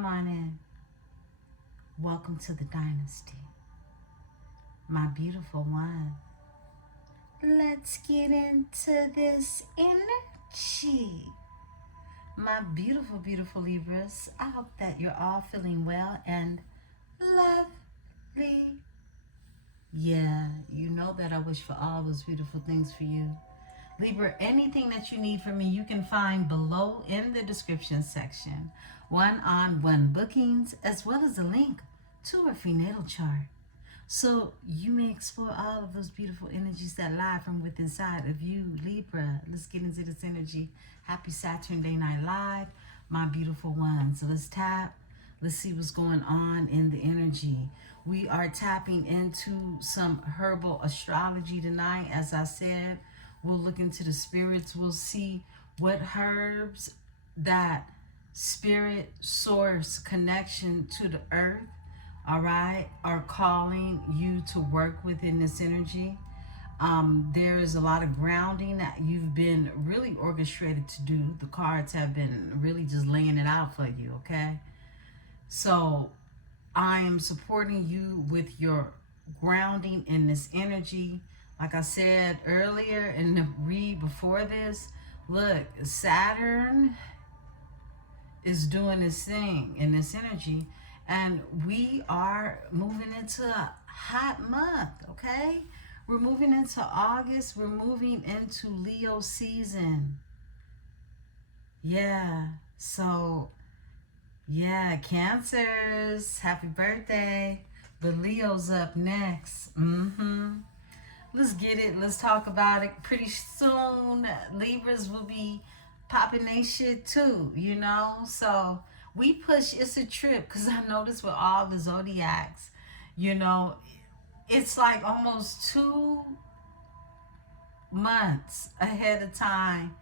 Come on in. Welcome to the dynasty. My beautiful one. Let's get into this energy. My beautiful, beautiful Libras. I hope that you're all feeling well and lovely. Yeah, you know that I wish for all those beautiful things for you. Libra, anything that you need from me, you can find below in the description section. One-on-one bookings, as well as a link to a free natal chart. So you may explore all of those beautiful energies that lie from within inside of you, Libra. Let's get into this energy. Happy Saturn Day Night Live, my beautiful ones. So let's tap. Let's see what's going on in the energy. We are tapping into some herbal astrology tonight. As I said, we'll look into the spirits. We'll see what herbs that spirit source connection to the earth, all right, are calling you to work within this energy. There is a lot of grounding that you've been really orchestrated to do. The cards have been really just laying it out for you, okay? So I am supporting you with your grounding in this energy. Like I said earlier in the read before this, look, Saturn is doing this thing in this energy, and we are moving into a hot month, okay? We're moving into August. We're moving into Leo season. Yeah, so yeah, Cancers, happy birthday. But Leo's up next. Let's get it. Let's talk about it. Pretty soon, Libras will be popping their shit too, you know? So we push, it's a trip, because I noticed with all the zodiacs, you know, it's like almost 2 months ahead of time.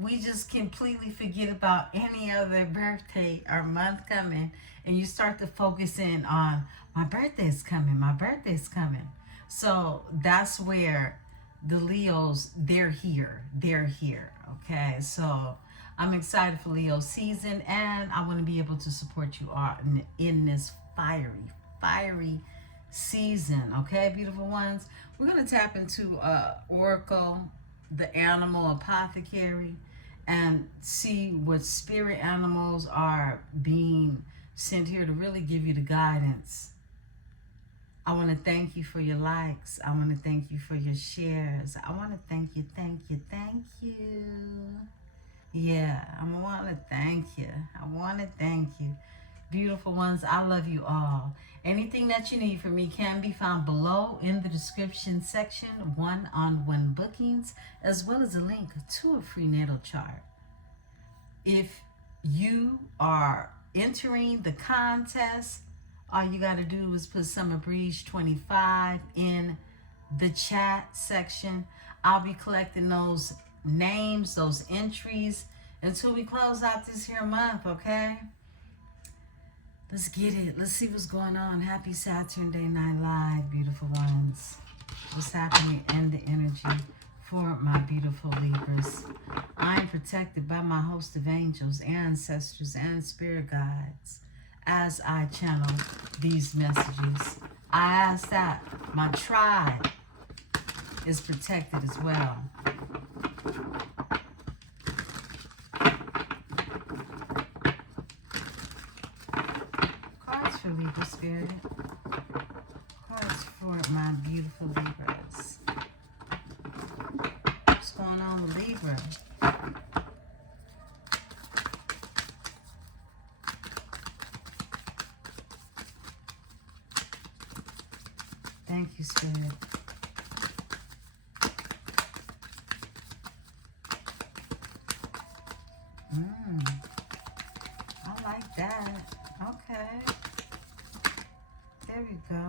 We just completely forget about any other birthday or month coming, and you start to focus in on my birthday's coming, my birthday's coming. So that's where the Leos, they're here, okay? So I'm excited for Leo season, and I want to be able to support you all in this fiery season, okay, beautiful ones? We're going to tap into Oracle, the animal apothecary, and see what spirit animals are being sent here to really give you the guidance. I want to thank you for your likes. I want to thank you for your shares. I want to thank you. Yeah, I want to thank you. Beautiful ones, I love you all. Anything that you need from me can be found below in the description section, one-on-one bookings, as well as a link to a free natal chart. If you are entering the contest, all you got to do is put Summer Breeze 25 in the chat section. I'll be collecting those names, those entries, until we close out this here month, okay? Let's get it. Let's see what's going on. Happy Saturn Day Night Live, beautiful ones. What's happening in the energy for my beautiful Libras? I am protected by my host of angels, ancestors, and spirit guides as I channel these messages. I ask that my tribe is protected as well. Cards for Libra spirit. Cards for my beautiful Libras. What's going on with Libra? Thank you, Spirit. I like that. Okay. There we go.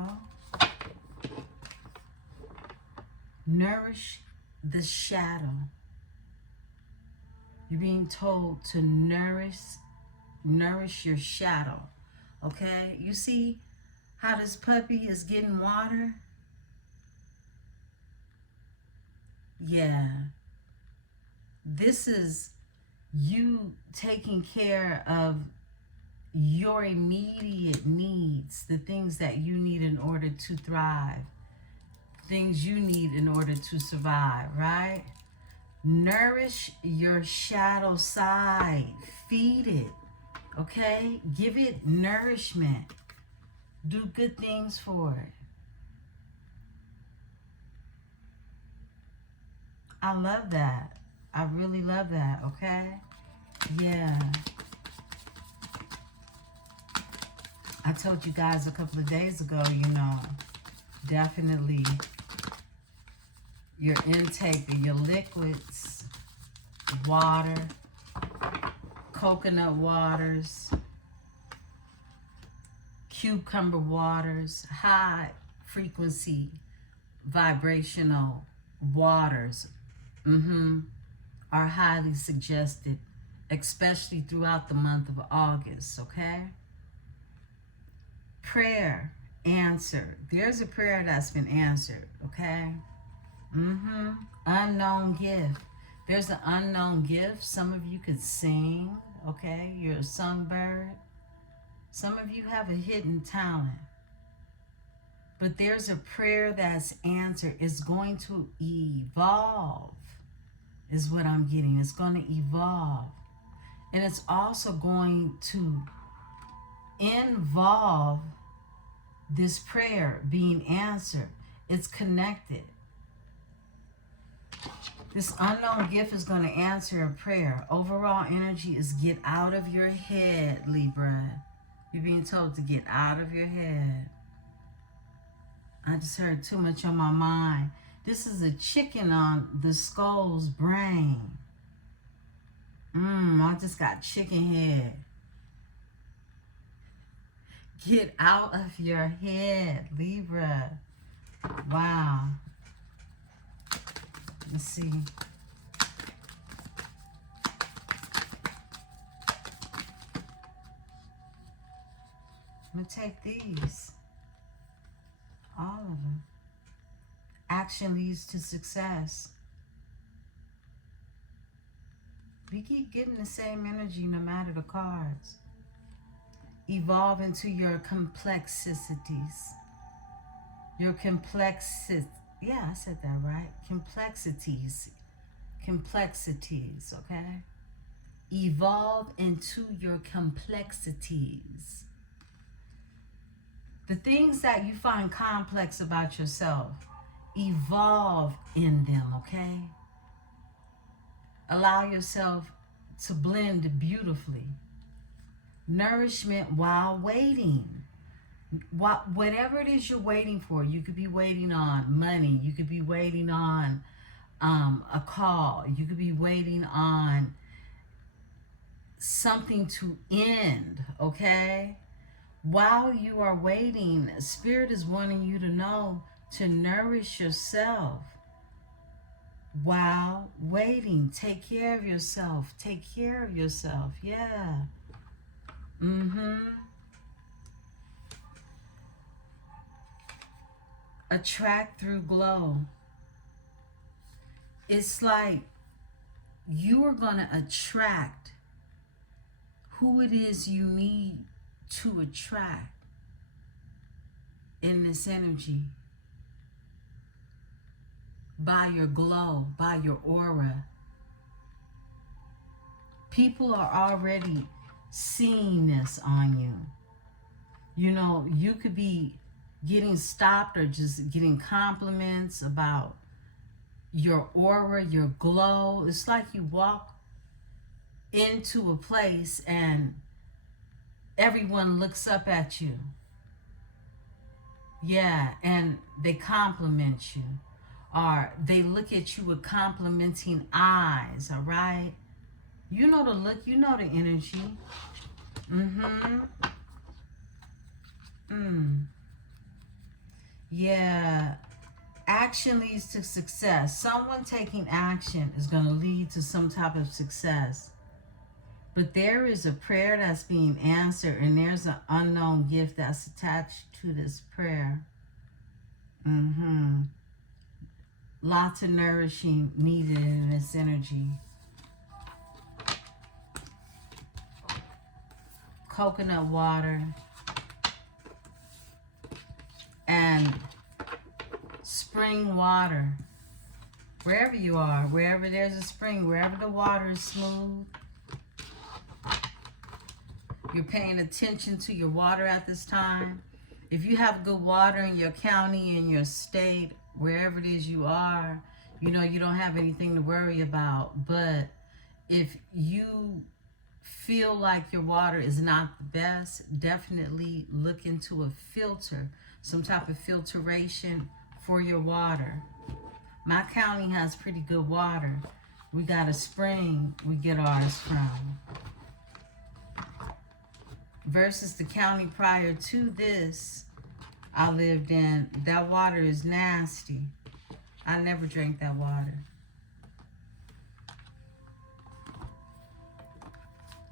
Nourish the shadow. You're being told to nourish your shadow. Okay? You see how this puppy is getting water? Yeah. This is you taking care of your immediate needs, the things that you need in order to thrive, things you need in order to survive, right? Nourish your shadow side. Feed it, okay? Give it nourishment. Do good things for it. I love that. I really love that, okay? Yeah. I told you guys a couple of days ago, definitely your intake of your liquids, water, coconut waters, cucumber waters, high frequency vibrational waters are highly suggested, especially throughout the month of August, okay? Prayer answered. There's a prayer that's been answered, okay? Unknown gift. There's an unknown gift. Some of you could sing, okay? You're a songbird. Some of you have a hidden talent. But there's a prayer that's answered. It's going to evolve, is what I'm getting. It's going to evolve. And it's also going to involve this prayer being answered. It's connected. This unknown gift is going to answer a prayer. Overall energy is get out of your head, Libra. You're being told to get out of your head. I just heard too much on my mind. This is a chicken on the skull's brain. I just got chicken head. Get out of your head, Libra. Wow. Let's see. I'm going to take these. All of them. Action leads to success. We keep getting the same energy no matter the cards. Evolve into your complexities. Your yeah, I said that right. Complexities, okay? Evolve into your complexities. The things that you find complex about yourself, evolve in them, okay? Allow yourself to blend beautifully. Nourishment while waiting. Whatever it is you're waiting for, you could be waiting on money, you could be waiting on a call, you could be waiting on something to end, okay? While you are waiting, Spirit is wanting you to know to nourish yourself while waiting. Take care of yourself. Take care of yourself. Yeah. Attract through glow. It's like you are going to attract who it is you need to attract in this energy by your glow, by your aura. People are already seeing this on you. You could be getting stopped or just getting compliments about your aura, your glow. It's like you walk into a place and everyone looks up at you. Yeah, and they compliment you. Or they look at you with complimenting eyes, all right? You know the look, you know the energy. Yeah. Action leads to success. Someone taking action is going to lead to some type of success. But there is a prayer that's being answered, and there's an unknown gift that's attached to this prayer. Lots of nourishing needed in this energy. coconut water and spring water. Wherever you are, wherever there's a spring, wherever the water is smooth, you're paying attention to your water at this time. If you have good water in your county, in your state, wherever it is you are, you know, you don't have anything to worry about. But if you feel like your water is not the best, definitely look into a filter, some type of filtration for your water. My county has pretty good water. We got a spring we get ours from. Versus the county prior to this I lived in, that water is nasty. I never drank that water.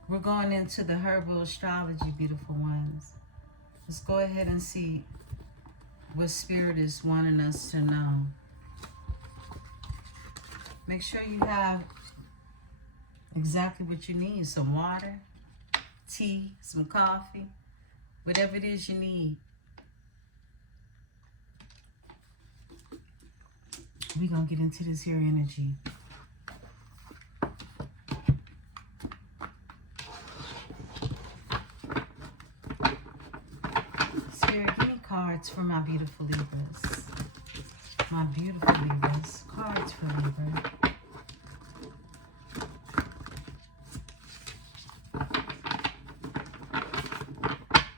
We're going into the herbal astrology, beautiful ones. Let's go ahead and see what Spirit is wanting us to know. Make sure you have exactly what you need. Some water, tea, some coffee, whatever it is you need. We're going to get into this here energy. Spirit, give me cards for my beautiful Libras. My beautiful Libras. Cards for Libra.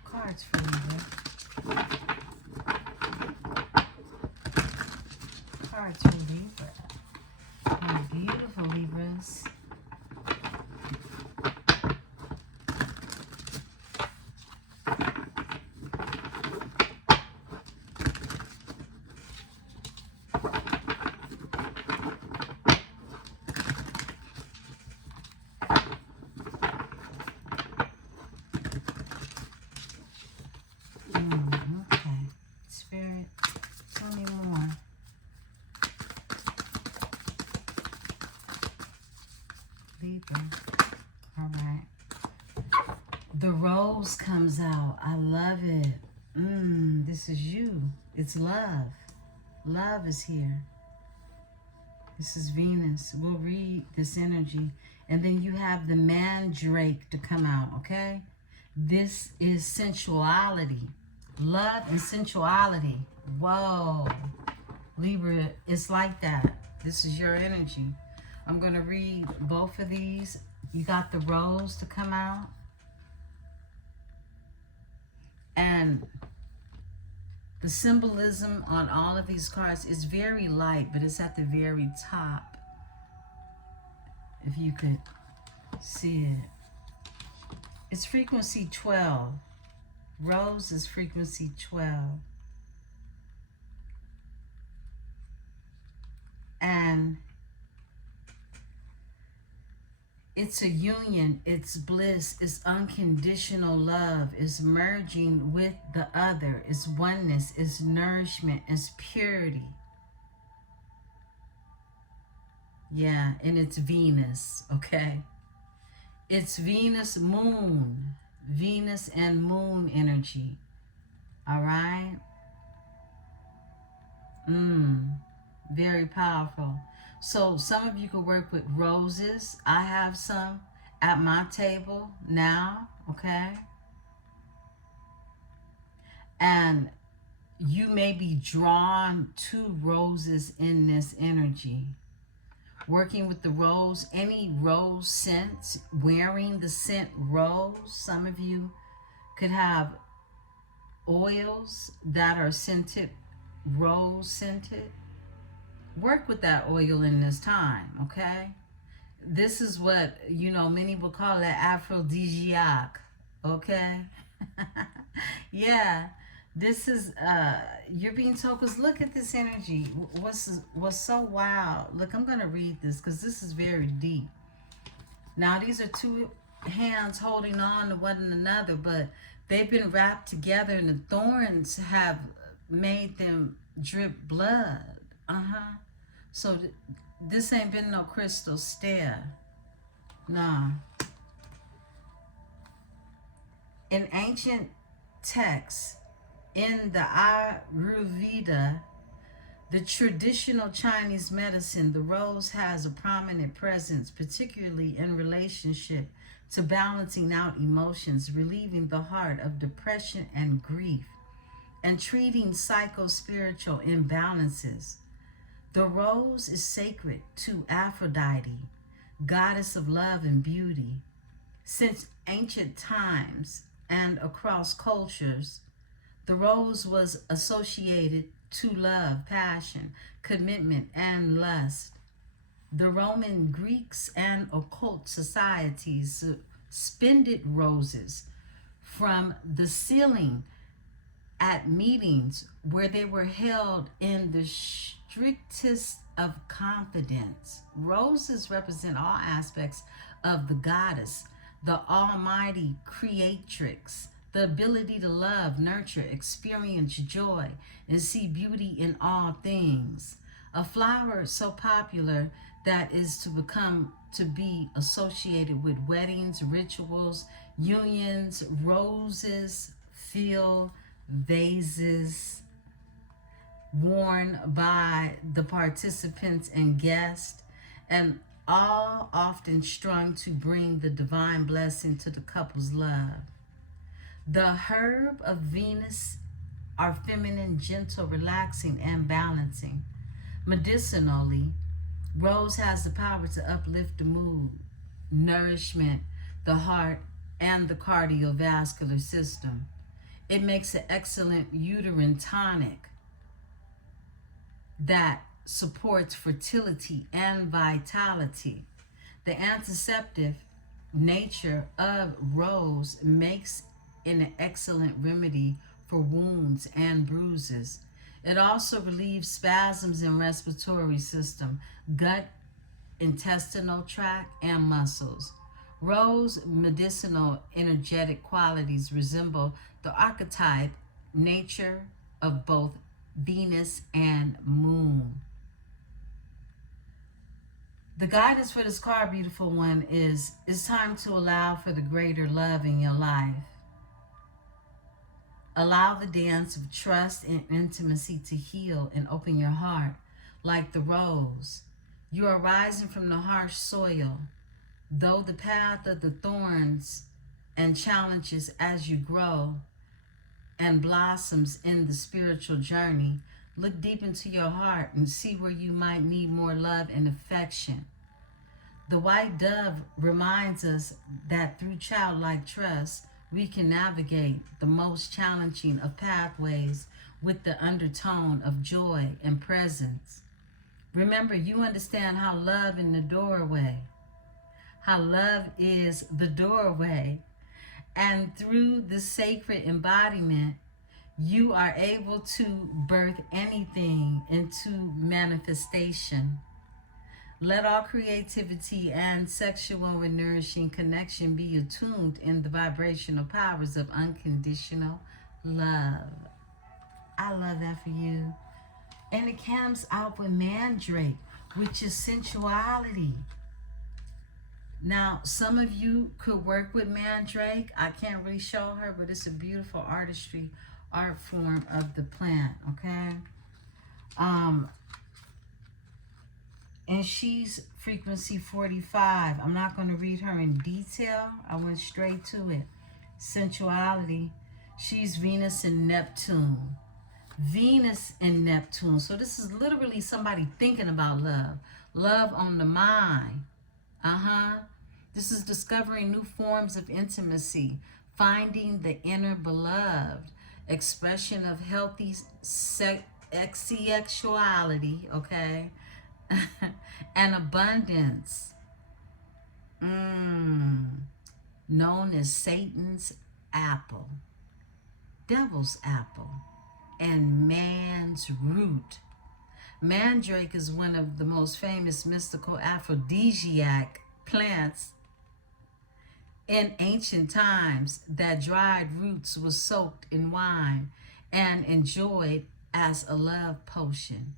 Cards for Libra. Cards for Libra. My beautiful Libras. Okay. Spirit, tell me more. Libra. All right. The rose comes out. I love it. This is you. It's love. Love is here. This is Venus. We'll read this energy. And then you have the mandrake to come out, okay? This is sensuality. Love and sensuality. Whoa. Libra, it's like that. This is your energy. I'm going to read both of these. You got the rose to come out. And the symbolism on all of these cards is very light, but it's at the very top. If you could see it. It's frequency 12. Rose is frequency 12. And it's a union, it's bliss, it's unconditional love, it's merging with the other, it's oneness, it's nourishment, it's purity. Yeah, and it's Venus, okay? It's Venus moon, Venus and moon energy, all right? Very powerful. So some of you could work with roses. I have some at my table now, okay? And you may be drawn to roses in this energy. Working with the rose, any rose scents, wearing the scent rose. Some of you could have oils that are scented, rose scented. Work with that oil in this time, okay? This is what, you know, many will call it aphrodisiac, okay? Yeah, this is, you're being told, because look at this energy. What's so wild? Look, I'm going to read this because this is very deep. Now, these are two hands holding on to one another, but they've been wrapped together and the thorns have made them drip blood. So this ain't been no crystal stair. Nah. In ancient texts, in the Ayurveda, the traditional Chinese medicine, the rose has a prominent presence, particularly in relationship to balancing out emotions, relieving the heart of depression and grief, and treating psycho-spiritual imbalances. The rose is sacred to Aphrodite, goddess of love and beauty. Since ancient times and across cultures, the rose was associated to love, passion, commitment, and lust. The Roman Greeks and occult societies suspended roses from the ceiling at meetings where they were held in the strictest of confidence. Roses represent all aspects of the goddess, the almighty creatrix, the ability to love, nurture, experience joy, and see beauty in all things. A flower so popular that is to become to be associated with weddings, rituals, unions, roses fill vases worn by the participants and guests, and all often strung to bring the divine blessing to the couple's love. The herb of Venus are feminine, gentle, relaxing, and balancing. Medicinally, rose has the power to uplift the mood, nourishment, the heart, and the cardiovascular system. It makes an excellent uterine tonic that supports fertility and vitality. The antiseptic nature of rose makes it an excellent remedy for wounds and bruises. It also relieves spasms in respiratory system, gut, intestinal tract, and muscles. Rose medicinal energetic qualities resemble the archetype nature of both Venus and Moon. The guidance for this card, beautiful one, is it's time to allow for the greater love in your life. Allow the dance of trust and intimacy to heal and open your heart like the rose. You are rising from the harsh soil, though the path of the thorns and challenges as you grow and blossoms in the spiritual journey. Look deep into your heart and see where you might need more love and affection. The white dove reminds us that through childlike trust, we can navigate the most challenging of pathways with the undertone of joy and presence. Remember, you understand how love in the doorway, how love is the doorway. And through the sacred embodiment, you are able to birth anything into manifestation. Let all creativity and sexual and nourishing connection be attuned in the vibrational powers of unconditional love. I love that for you. And it comes out with mandrake, which is sensuality. Now, some of you could work with mandrake. I can't really show her, but it's a beautiful art form of the plant, okay? And she's frequency 45. I'm not going to read her in detail. I went straight to it. Sensuality. She's Venus and Neptune. Venus and Neptune. So this is literally somebody thinking about love. Love on the mind. This is discovering new forms of intimacy. Finding the inner beloved. Expression of healthy sexuality, okay? And abundance, known as Satan's apple, devil's apple, and man's root. Mandrake is one of the most famous mystical aphrodisiac plants in ancient times. That dried roots were soaked in wine and enjoyed as a love potion,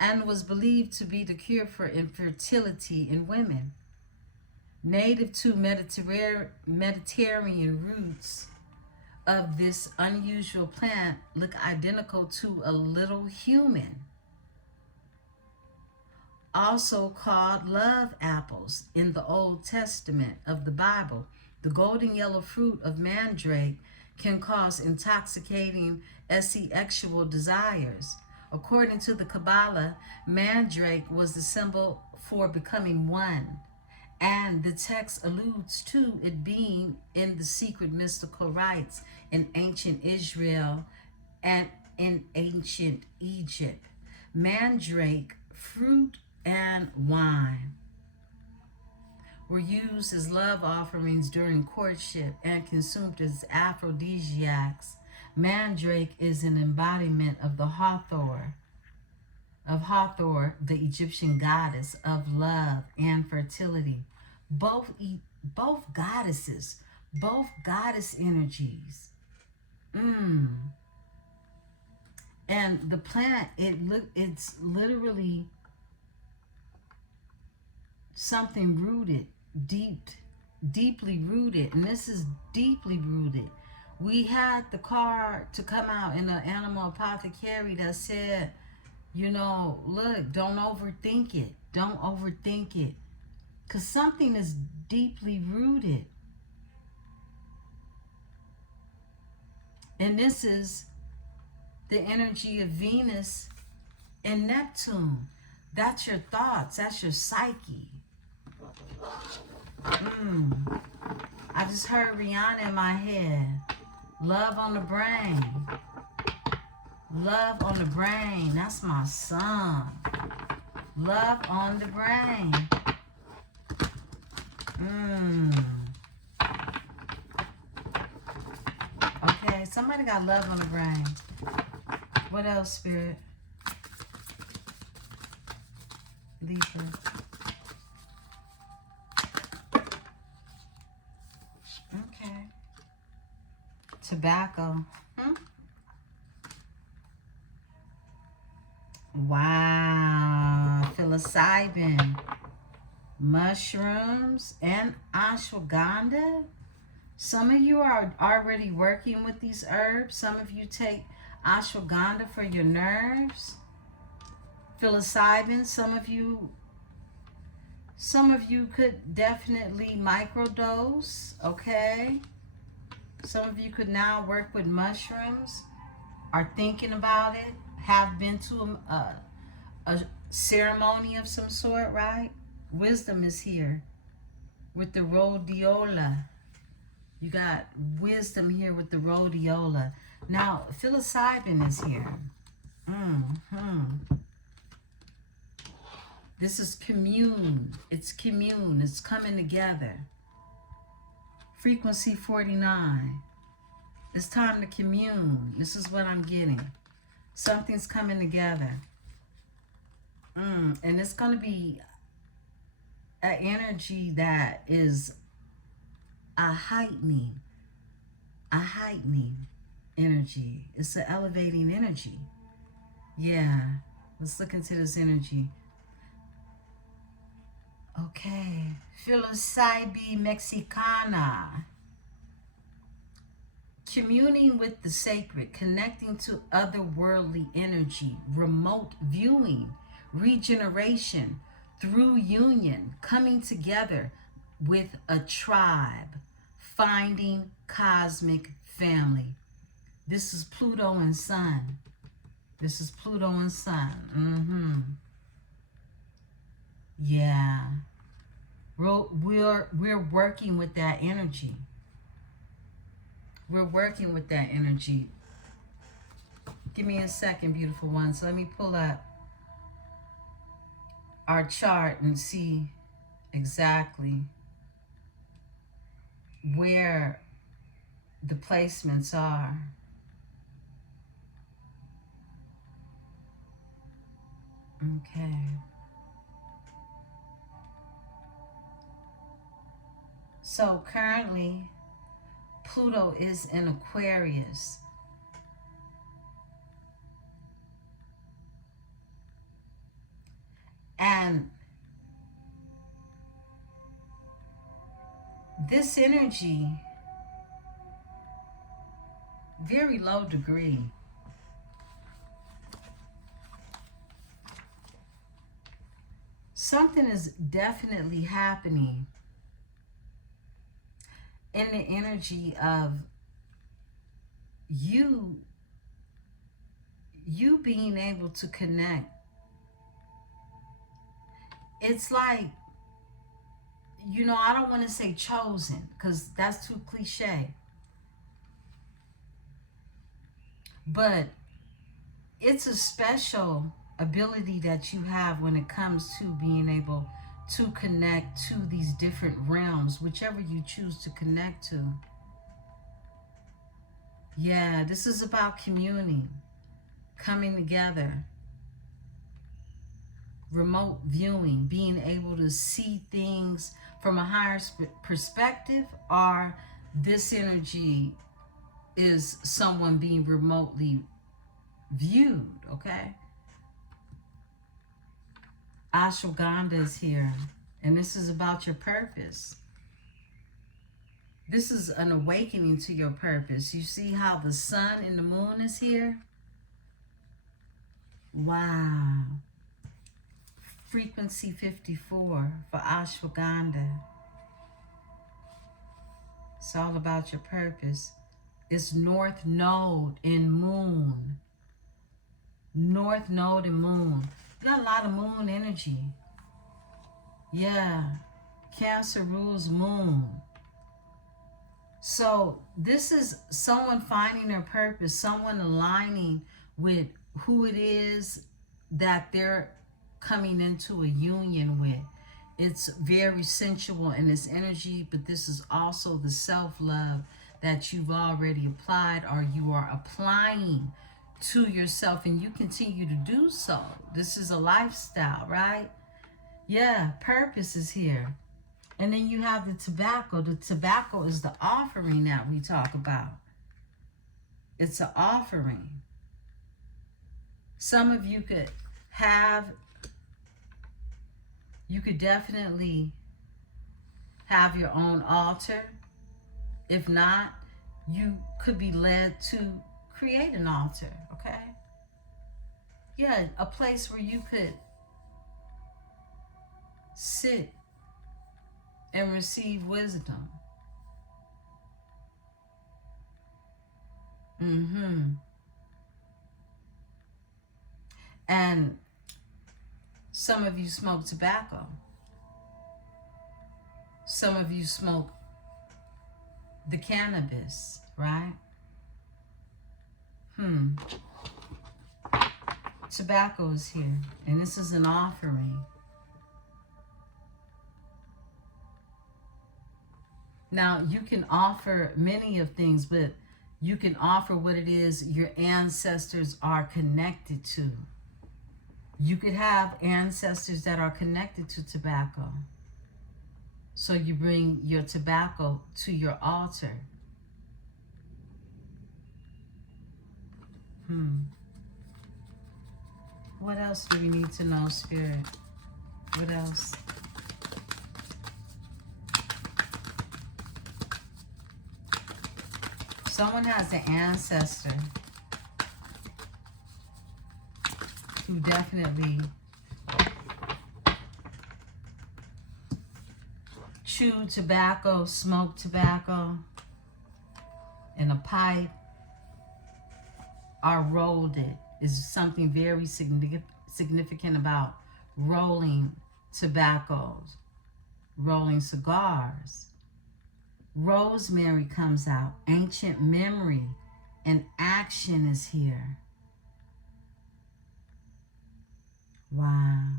and was believed to be the cure for infertility in women. Native to Mediterranean roots, of this unusual plant look identical to a little human, also called love apples in the Old Testament of the Bible. The golden yellow fruit of mandrake can cause intoxicating sexual desires. According to the Kabbalah, mandrake was the symbol for becoming one, and the text alludes to it being in the secret mystical rites in ancient Israel and in ancient Egypt. Mandrake fruit and wine were used as love offerings during courtship and consumed as aphrodisiacs. Mandrake is an embodiment of the Hathor, the Egyptian goddess of love and fertility. Both goddesses, both goddess energies. And the plant, it's literally something rooted, deeply rooted, and this is deeply rooted. We had the card to come out in an animal apothecary that said, you know, look, don't overthink it. Don't overthink it. Because something is deeply rooted. And this is the energy of Venus and Neptune. That's your thoughts. That's your psyche. I just heard Rihanna in my head. Love on the brain. Love on the brain. That's my song. Love on the brain. Okay, somebody got love on the brain. What else, Spirit? Libra. Okay. Tobacco. Wow. Psilocybin. Mushrooms and ashwagandha. Some of you are already working with these herbs. Some of you take ashwagandha for your nerves. Psilocybin, some of you could definitely microdose, okay? Some of you could now work with mushrooms, are thinking about it, have been to a ceremony of some sort, right? Wisdom is here with the rhodiola. You got wisdom here with the rhodiola. Now, psilocybin is here. This is commune. It's commune. It's coming together. Frequency 49. It's time to commune. This is what I'm getting. Something's coming together. And it's going to be an energy that is a heightening energy. It's an elevating energy. Yeah. Let's look into this energy. Okay. Psilocybe mexicana. Communing with the sacred, connecting to otherworldly energy, remote viewing, regeneration through union, coming together with a tribe, finding cosmic family. This is Pluto and Sun. This is Pluto and Sun. Yeah. We're working with that energy. We're working with that energy. Give me a second, beautiful ones. Let me pull up our chart and see exactly where the placements are. Okay. So currently, Pluto is in Aquarius. And this energy very low degree. Something is definitely happening in the energy of you being able to connect. It's like, you know, I don't want to say chosen because that's too cliche. But it's a special ability that you have when it comes to being able to connect to these different realms, whichever you choose to connect to. Yeah, this is about communing, coming together, remote viewing, being able to see things from a higher perspective, or this energy is someone being remotely viewed, okay? Ashwagandha is here, and this is about your purpose. This is an awakening to your purpose. You see how the sun and the moon is here? Wow. Frequency 54 for ashwagandha. It's all about your purpose. It's North Node and Moon. North Node and Moon. You got a lot of moon energy. Yeah. Cancer rules moon. So this is someone finding their purpose, someone aligning with who it is that they're coming into a union with. It's very sensual in this energy, but this is also the self-love that you've already applied or you are applying to yourself, and you continue to do so. This is a lifestyle, right? Yeah, purpose is here. And then you have the tobacco. The tobacco is the offering that we talk about. It's an offering. Some of you could definitely have your own altar. If not, you could be led to create an altar, okay? Yeah, a place where you could sit and receive wisdom. And some of you smoke tobacco. Some of you smoke the cannabis, right? Tobacco is here, and this is an offering. Now, you can offer many of things, but you can offer what it is your ancestors are connected to. You could have ancestors that are connected to tobacco. So you bring your tobacco to your altar. What else do we need to know, Spirit? What else? Someone has an ancestor who definitely chewed tobacco, smoked tobacco in a pipe, or rolled it. Is something very significant about rolling tobaccos, rolling cigars. Rosemary comes out. Ancient memory and action is here. Wow.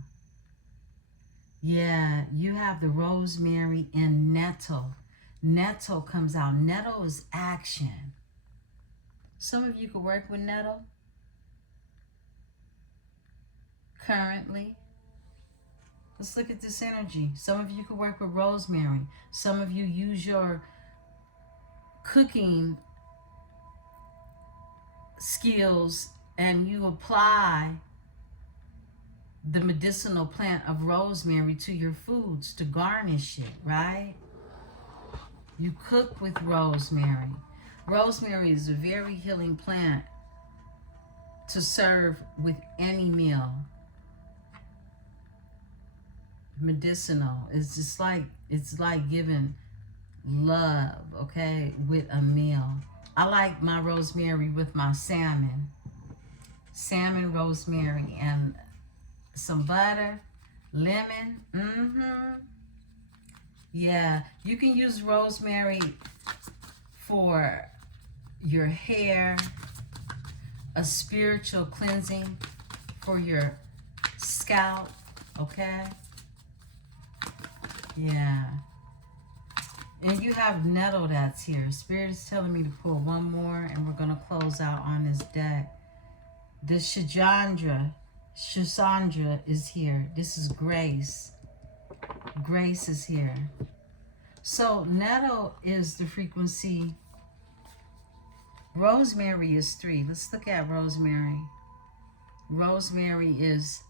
Yeah, you have the rosemary and nettle. Nettle comes out. Nettle is action. Some of you could work with nettle currently. Let's look at this energy. Some of you could work with rosemary. Some of you use your cooking skills and you apply the medicinal plant of rosemary to your foods to garnish it, right? You cook with rosemary. Rosemary is a very healing plant to serve with any meal. Medicinal. It's like giving love, okay, with a meal. I like my rosemary with my salmon. Salmon, rosemary, and some butter, lemon. Yeah, you can use rosemary for your hair, a spiritual cleansing for your scalp, okay? Yeah. And you have nettle that's here. Spirit is telling me to pull one more, and we're going to close out on this deck. The Shisandra is here. This is Grace. Grace is here. So nettle is the frequency. Rosemary is 3. Let's look at rosemary. Rosemary is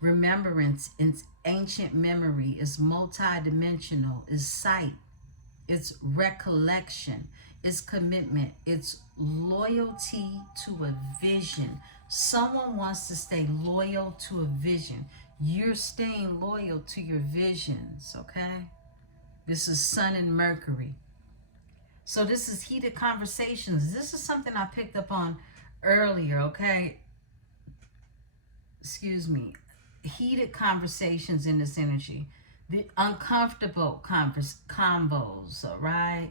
remembrance. It's ancient memory. It's multidimensional. It's sight. It's recollection. It's commitment. It's loyalty to a vision. Someone wants to stay loyal to a vision. You're staying loyal to your visions, okay? This is Sun and Mercury. So this is heated conversations. This is something I picked up on earlier, okay? Excuse me. Heated conversations in this energy. The uncomfortable combos, all right?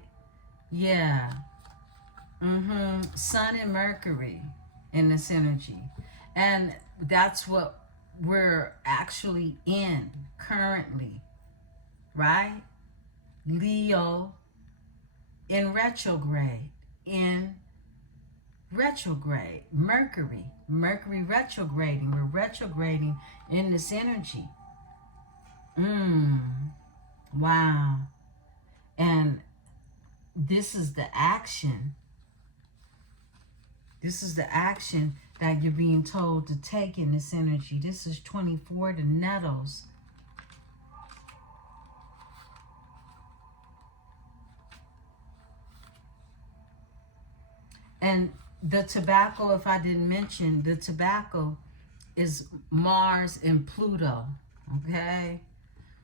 Yeah. Sun and Mercury in this energy. And that's what we're actually in currently, right? Leo in retrograde. Mercury retrograding. We're retrograding in this energy. Wow. And this is the action. This is the action that you're being told to take in this energy. This is 24, the nettles. And the tobacco, if I didn't mention, the tobacco is Mars and Pluto, okay?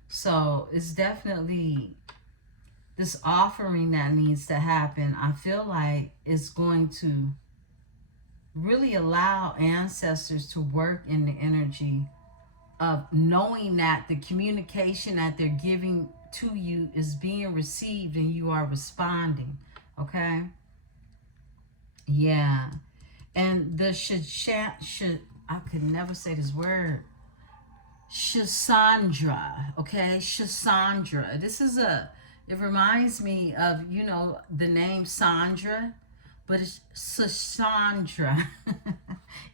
So it's definitely this offering that needs to happen. I feel like it's going to really allow ancestors to work in the energy of knowing that the communication that they're giving to you is being received and you are responding, okay? Yeah. And the I could never say this word. Shisandra, okay? Shisandra. This is it reminds me of, you know, the name Sandra, but it's Shisandra.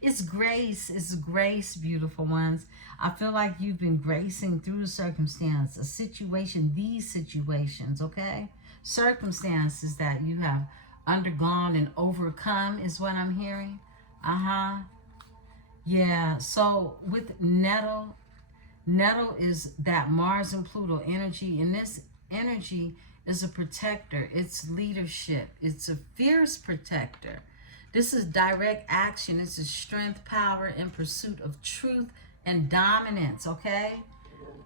It's grace, beautiful ones. I feel like you've been gracing through a circumstance, a situation, these situations, okay? Circumstances that you have undergone and overcome is what I'm hearing. Yeah, so with nettle is that Mars and Pluto energy, and this energy is a protector. It's leadership. It's a fierce protector. This is direct action. This is strength, power, in pursuit of truth and dominance, okay?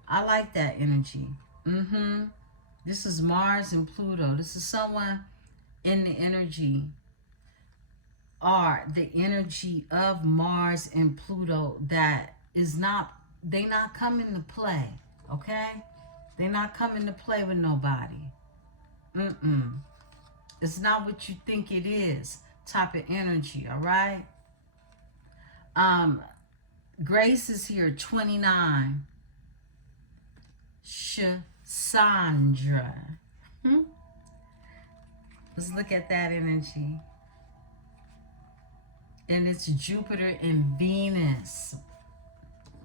I like that energy. This is Mars and Pluto. This is someone in the energy, or the energy of Mars and Pluto that is not, they not coming to play, okay? They're not coming to play with nobody. It's not what you think it is type of energy, all right? Grace is here, 29. Shisandra. Let's look at that energy. And it's Jupiter and Venus.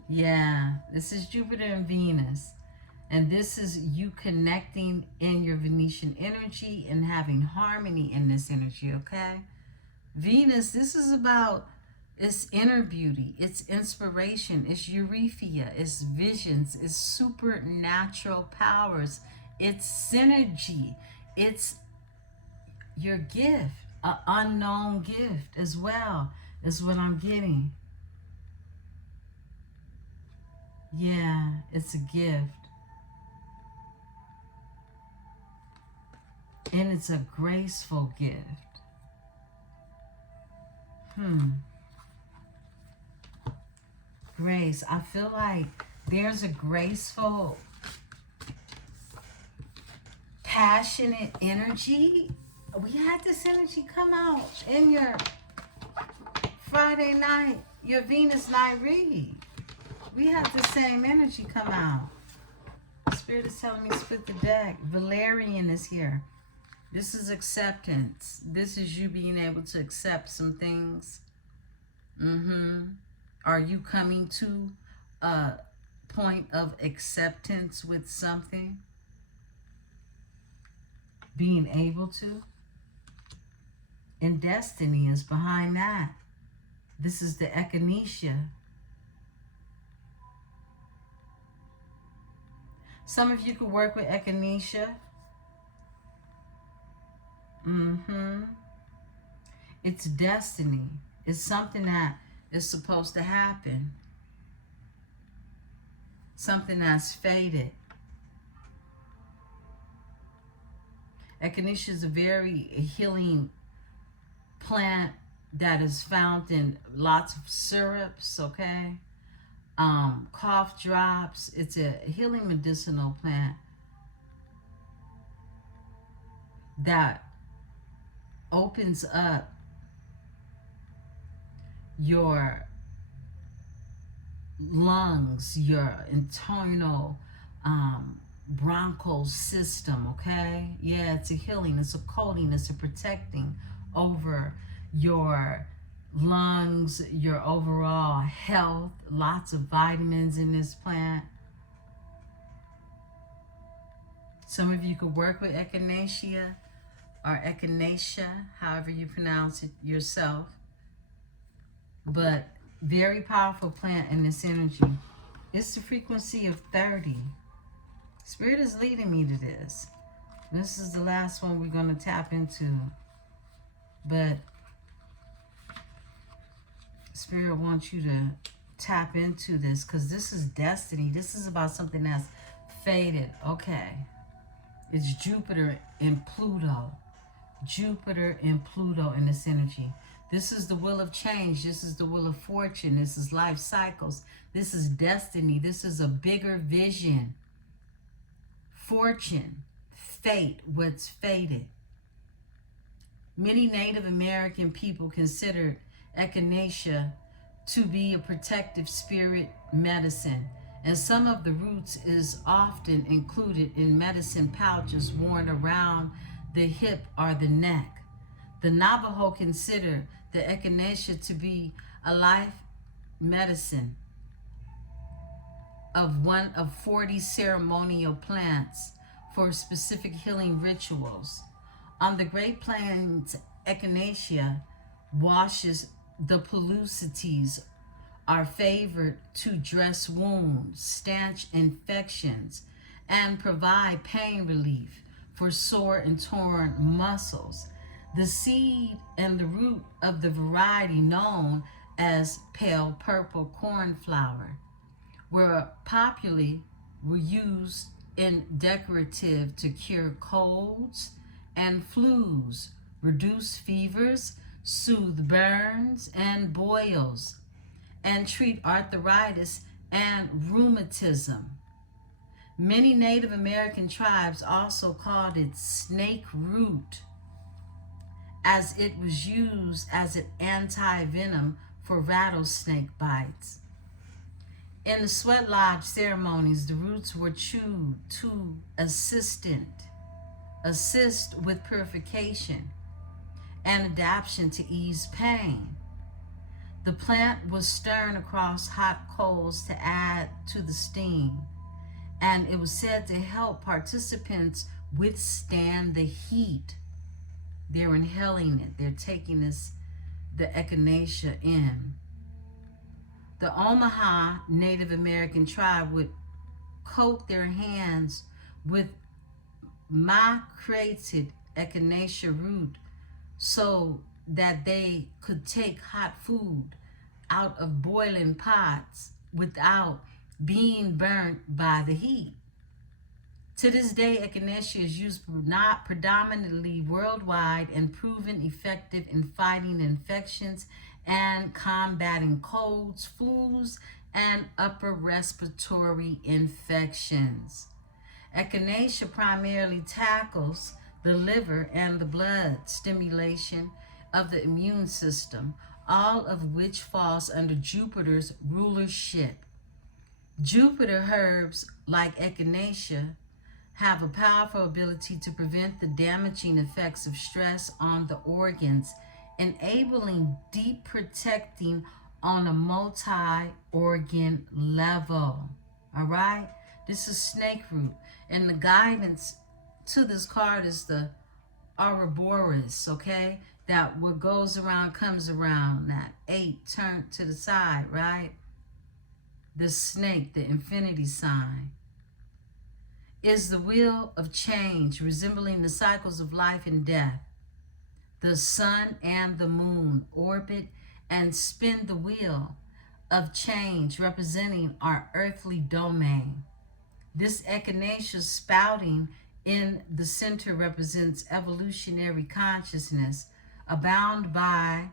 Yeah, this is Jupiter and Venus. And this is you connecting in your Venetian energy and having harmony in this energy, okay? Venus, this is about its inner beauty, its inspiration, its eureka, its visions, its supernatural powers, its synergy, it's your gift, an unknown gift as well, is what I'm getting. Yeah, it's a gift. And it's a graceful gift. Grace. I feel like there's a graceful, passionate energy. We had this energy come out in your Friday night, your Venus night read. We had the same energy come out. Spirit is telling me split the deck. Valerian is here. This is acceptance. This is you being able to accept some things. Are you coming to a point of acceptance with something? Being able to? And destiny is behind that. This is the echinacea. Some of you could work with echinacea. It's destiny. It's something that is supposed to happen. Something that's fated. Echinacea is a very healing plant that is found in lots of syrups, okay? Cough drops. It's a healing medicinal plant that opens up your lungs, your internal bronchial system, okay? Yeah, it's a healing, it's a coating, it's a protecting over your lungs, your overall health. Lots of vitamins in this plant. Some of you could work with echinacea or echinacea, however you pronounce it yourself. But very powerful plant in this energy. It's the frequency of 30. Spirit is leading me to this. This is the last one we're going to tap into. But Spirit wants you to tap into this because this is destiny. This is about something that's fated. Okay. It's Jupiter and Pluto. Jupiter and Pluto in this energy. This is the wheel of change. This is the wheel of fortune. This is life cycles. This is destiny. This is a bigger vision. Fortune, fate, what's fated. Many Native American people considered echinacea to be a protective spirit medicine, and some of the roots is often included in medicine pouches worn around the hip or the neck. The Navajo consider the echinacea to be a life medicine of one of 40 ceremonial plants for specific healing rituals. On the Great Plains, echinacea washes the pellucities are favored to dress wounds, stanch infections, and provide pain relief for sore and torn muscles. The seed and the root of the variety known as pale purple cornflower were used in decorative to cure colds and flus, reduce fevers, soothe burns and boils, and treat arthritis and rheumatism. Many Native American tribes also called it snake root, as it was used as an anti-venom for rattlesnake bites. In the sweat lodge ceremonies, the roots were chewed to assist with purification and adaptation to ease pain. The plant was stirred across hot coals to add to the steam, and it was said to help participants withstand the heat. They're inhaling it. They're taking the echinacea in. The Omaha Native American tribe would coat their hands with macerated echinacea root so that they could take hot food out of boiling pots without being burnt by the heat. To this day, echinacea is used not predominantly worldwide and proven effective in fighting infections and combating colds, flus, and upper respiratory infections. Echinacea primarily tackles the liver and the blood stimulation of the immune system, all of which falls under Jupiter's rulership. Jupiter herbs like echinacea have a powerful ability to prevent the damaging effects of stress on the organs, enabling deep protecting on a multi-organ level. All right? This is snake root. And the guidance to this card is the Ouroboros, okay? That what goes around comes around. That 8 turned to the side, right? The snake, the infinity sign, is the wheel of change, resembling the cycles of life and death. The sun and the moon orbit and spin the wheel of change, representing our earthly domain. This echinacea spouting in the center represents evolutionary consciousness, abound by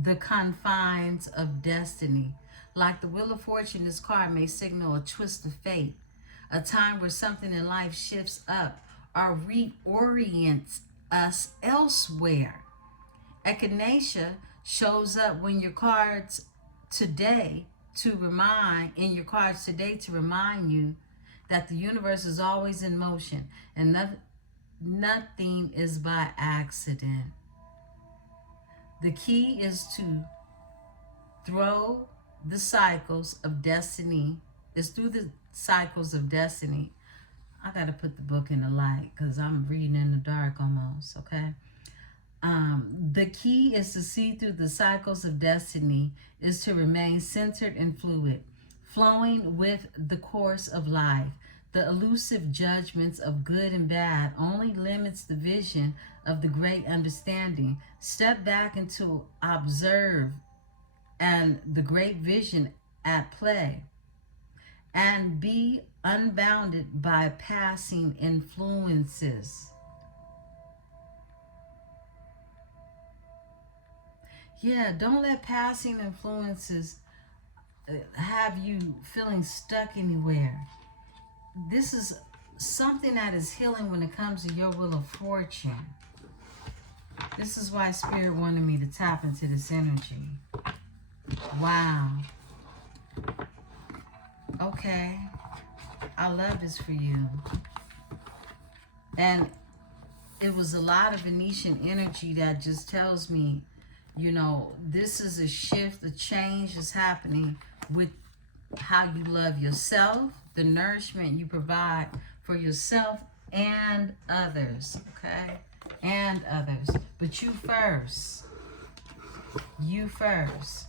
the confines of destiny. Like the Wheel of Fortune, this card may signal a twist of fate, a time where something in life shifts up or reorients us elsewhere. Echinacea shows up when your cards today to remind you that the universe is always in motion and nothing is by accident. The key is to through the cycles of destiny. I gotta put the book in the light because I'm reading in the dark almost, okay? The key is to see through the cycles of destiny, is to remain centered and fluid, flowing with the course of life. The elusive judgments of good and bad only limits the vision of the great understanding. Step back and to observe and the great vision at play, and be unbounded by passing influences. Yeah, don't let passing influences have you feeling stuck anywhere. This is something that is healing when it comes to your Wheel of Fortune. This is why Spirit wanted me to tap into this energy. Wow. Okay. I love this for you. And it was a lot of Venetian energy that just tells me, you know, this is a shift, a change is happening with how you love yourself, the nourishment you provide for yourself and others, okay? And others. But you first. You first.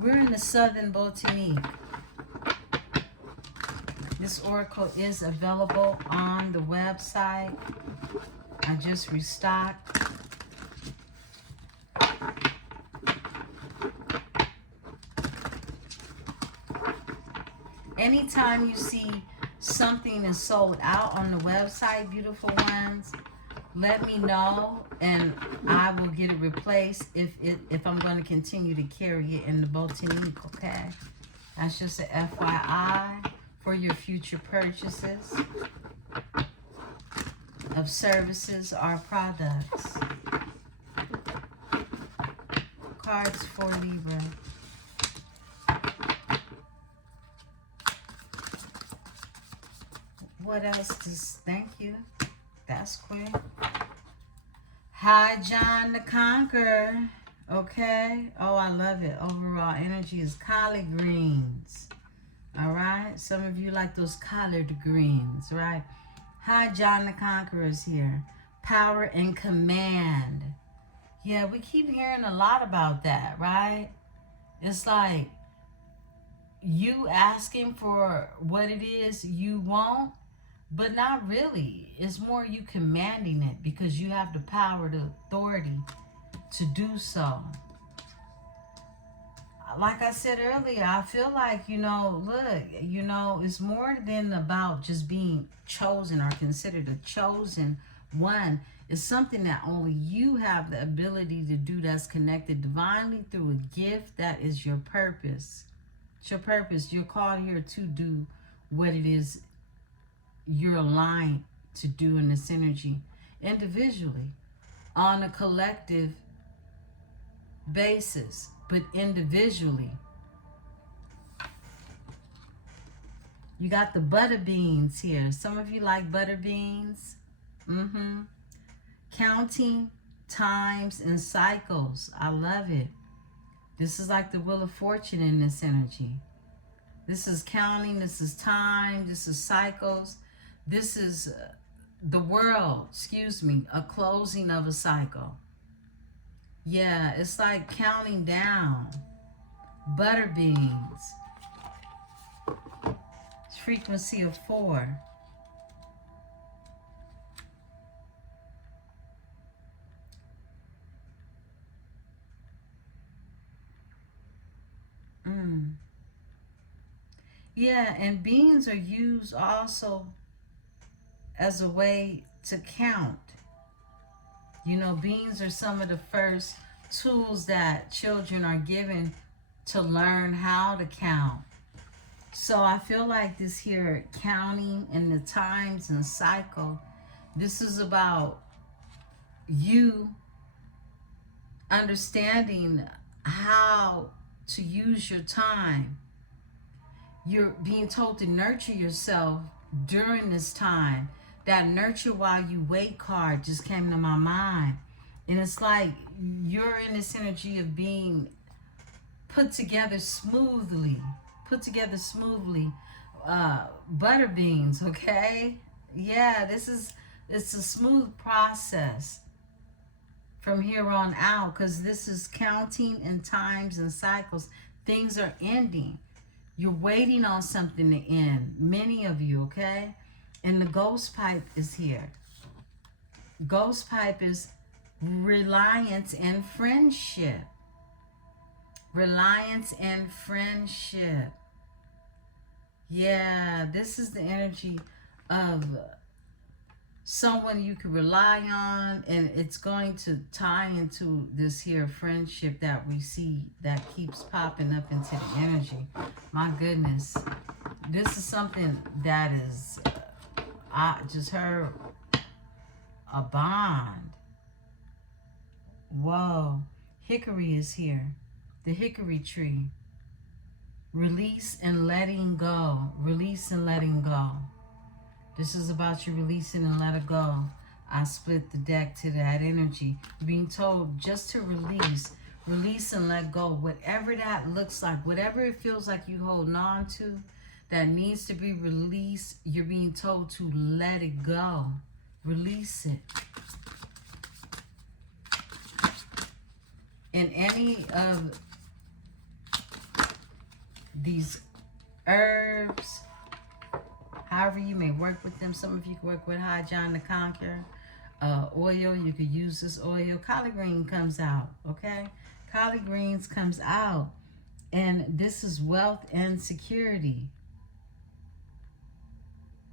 We're in the Southern Botanique. This oracle is available on the website. I just restocked. Anytime you see something is sold out on the website, beautiful ones, let me know and I will get it replaced if I'm going to continue to carry it in the Botanique, okay? That's just an FYI for your future purchases of services or products. Cards for Libra. What else? Just thank you. That's quick. Hi, John the Conqueror. Okay. Oh, I love it. Overall energy is collard greens. All right. Some of you like those collard greens, right? Hi, John the Conqueror is here. Power and command. Yeah, we keep hearing a lot about that, right? It's like you asking for what it is you want, but not really. It's more you commanding it because you have the power, the authority to do so. Like I said earlier, I feel like, look, it's more than about just being chosen or considered a chosen one. It's something that only you have the ability to do, that's connected divinely through a gift that is your purpose. It's your purpose. You're called here to do what it is you're aligned to do in this energy, individually, on a collective basis, but individually. You got the butter beans here. Some of you like butter beans. Counting times and cycles. I love it. This is like the Wheel of Fortune in this energy. This is counting. This is time. This is cycles. This is the world, a closing of a cycle. Yeah, it's like counting down. Butter beans. It's frequency of 4. Yeah, and beans are used also as a way to count. Beans are some of the first tools that children are given to learn how to count. So I feel like this here counting and the times and cycle, this is about you understanding how to use your time. You're being told to nurture yourself during this time. That nurture while you wait card just came to my mind. And it's like you're in this energy of being put together smoothly. Butter beans, okay? Yeah, it's a smooth process from here on out, because this is counting in times and cycles. Things are ending. You're waiting on something to end. Many of you, okay? And the ghost pipe is here. Ghost pipe is reliance and friendship. Reliance and friendship. Yeah, this is the energy of someone you can rely on, and it's going to tie into this here friendship that we see that keeps popping up into the energy. My goodness, this is something that is, I just heard a bond. Whoa, hickory is here, the hickory tree. Release and letting go. Release and letting go. This is about you releasing and let it go. I split the deck to that energy. Being told just to release and let go. Whatever that looks like, whatever it feels like you hold on to that needs to be released, you're being told to let it go. Release it. And any of these herbs, however you may work with them. Some of you can work with High John the Conqueror. Oil, you could use this oil. Collard green comes out, okay? Collard greens comes out. And this is wealth and security.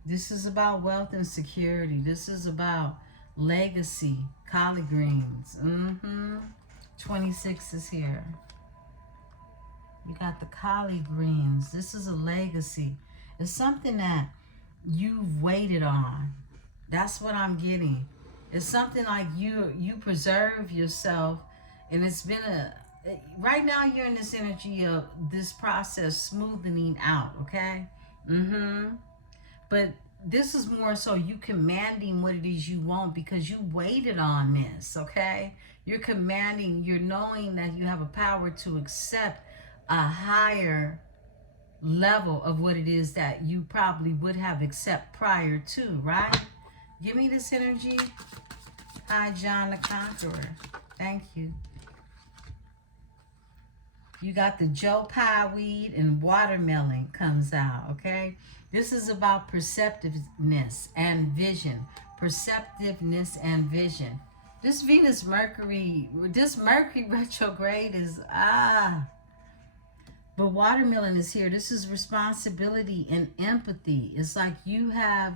This is about wealth and security. This is about legacy. Collard greens. 26 is here. You got the collard greens. This is a legacy. It's something that you've waited on. That's what I'm getting. It's something like you preserve yourself, and it's been right now you're in this energy of this process smoothing out, okay? But this is more so you commanding what it is you want because you waited on this, okay? You're commanding, you're knowing that you have a power to accept a higher level of what it is that you probably would have accept prior to, right? Give me this energy. Hi, John the Conqueror. Thank you. You got the Joe Pye weed and watermelon comes out, okay? This is about perceptiveness and vision. Perceptiveness and vision. This Mercury retrograde is, but watermelon is here. This is responsibility and empathy. It's like you have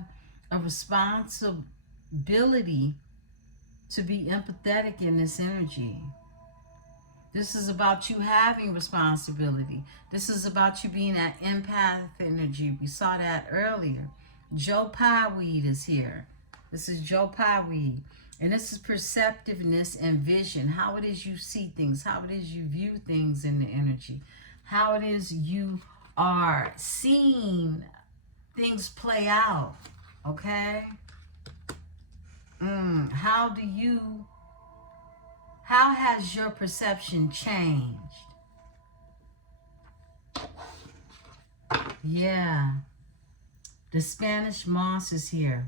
a responsibility to be empathetic in this energy. This is about you having responsibility. This is about you being that empath energy. We saw that earlier. Joe Pye weed is here. This is Joe Pye weed. And this is perceptiveness and vision. How it is you see things. How it is you view things in the energy. How it is you are seeing things play out. Okay? How has your perception changed? Yeah. The Spanish moss is here.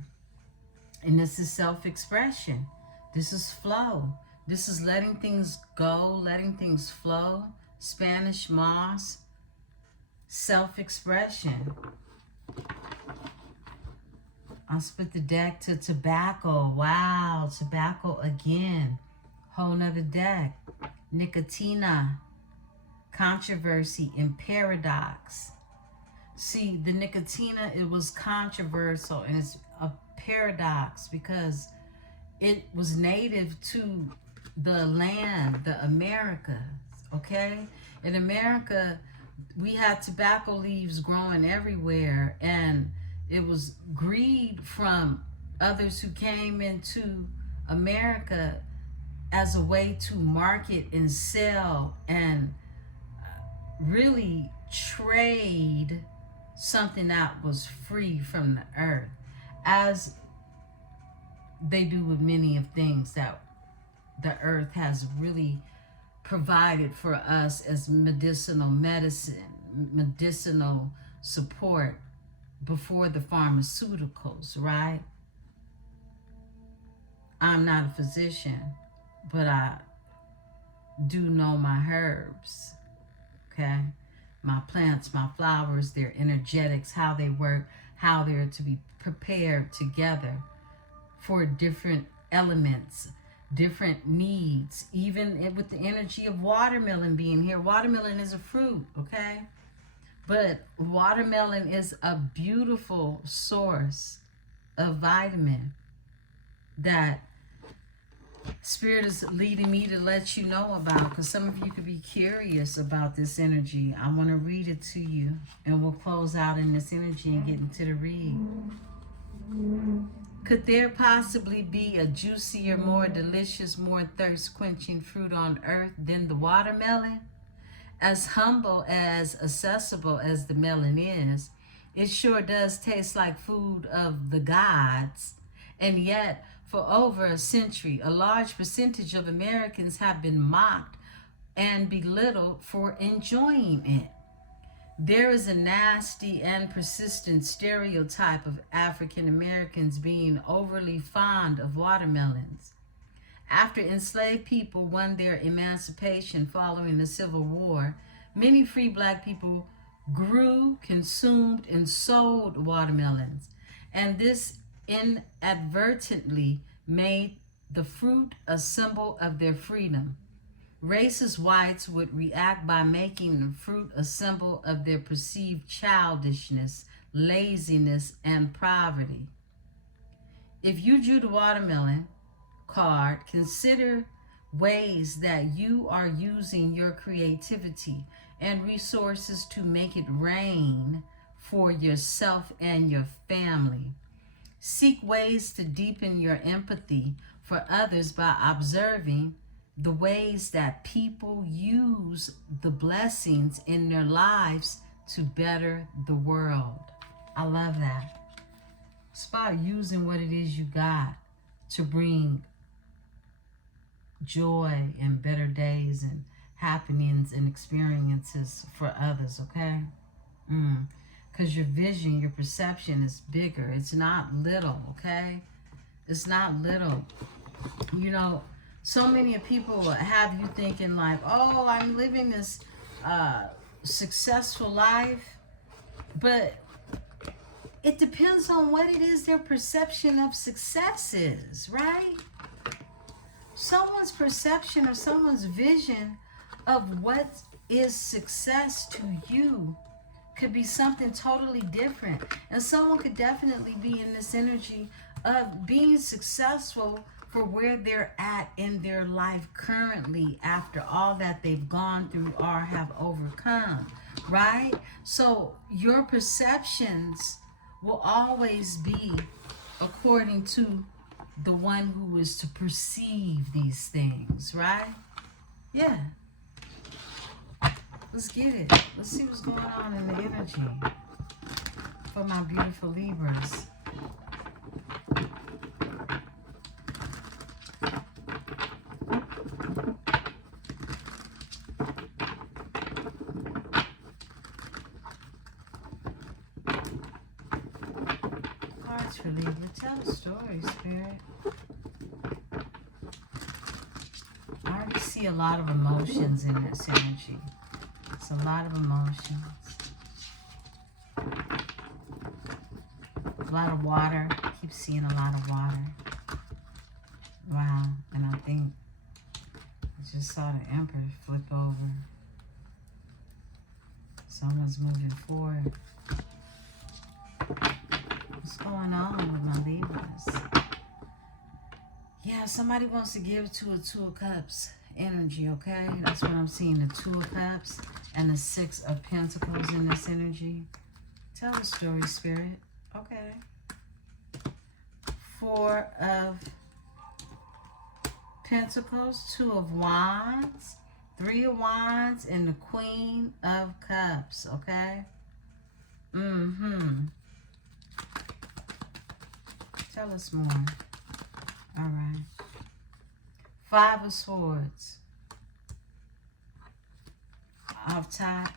And this is self-expression. This is flow. This is letting things go, letting things flow. Spanish moss. Self-expression. I'll split the deck to tobacco. Wow, tobacco again. Whole nother deck. Nicotina. Controversy and paradox. See, the Nicotina, it was controversial and it's a paradox because it was native to the land, the Americas, okay? In America, we had tobacco leaves growing everywhere, and it was greed from others who came into America as a way to market and sell and really trade something that was free from the earth, as they do with many of things that the earth has really provided for us as medicinal support before the pharmaceuticals, right? I'm not a physician, but I do know my herbs, okay? My plants, my flowers, their energetics, how they work, how they're to be prepared together for different elements, different needs, even with the energy of watermelon being here. Watermelon is a fruit, okay? But watermelon is a beautiful source of vitamin that Spirit is leading me to let you know about, because some of you could be curious about this energy. I want to read it to you, and we'll close out in this energy and get into the read. Could there possibly be a juicier, more delicious, more thirst-quenching fruit on earth than the watermelon? As humble, as accessible as the melon is, it sure does taste like food of the gods. And yet, for over a century, a large percentage of Americans have been mocked and belittled for enjoying it. There is a nasty and persistent stereotype of African Americans being overly fond of watermelons. After enslaved people won their emancipation following the Civil War, many free black people grew, consumed, and sold watermelons. And this inadvertently made the fruit a symbol of their freedom. Racist whites would react by making the fruit a symbol of their perceived childishness, laziness, and poverty. If you drew the watermelon card, consider ways that you are using your creativity and resources to make it rain for yourself and your family. Seek ways to deepen your empathy for others by observing the ways that people use the blessings in their lives to better the world. I love that. It's about using what it is you got to bring joy and better days and happenings and experiences for others, okay? Because your vision, your perception is bigger. It's not little, okay? It's not little. You know, So many people have you thinking like, oh, I'm living this successful life. But it depends on what it is their perception of success is, right? Someone's perception or someone's vision of what is success to you could be something totally different. And someone could definitely be in this energy of being successful for where they're at in their life currently after all that they've gone through or have overcome, right? So your perceptions will always be according to the one who is to perceive these things, right? Yeah. Let's get it. Let's see what's going on in the energy for my beautiful Libras. Cards for Libra. Tell a story, Spirit. I already see a lot of emotions in this energy. It's a lot of emotions. A lot of water. I keep seeing a lot of water. Wow. And I think I just saw the Emperor flip over. Someone's moving forward. What's going on with my Libras? Yeah, somebody wants to give to a Two of Cups energy, okay? That's what I'm seeing, the Two of Cups and the Six of Pentacles in this energy. Tell the story, Spirit. Okay. Four of Pentacles, Two of Wands, Three of Wands, and the Queen of Cups, okay? Tell us more. All right. Five of Swords. Off top,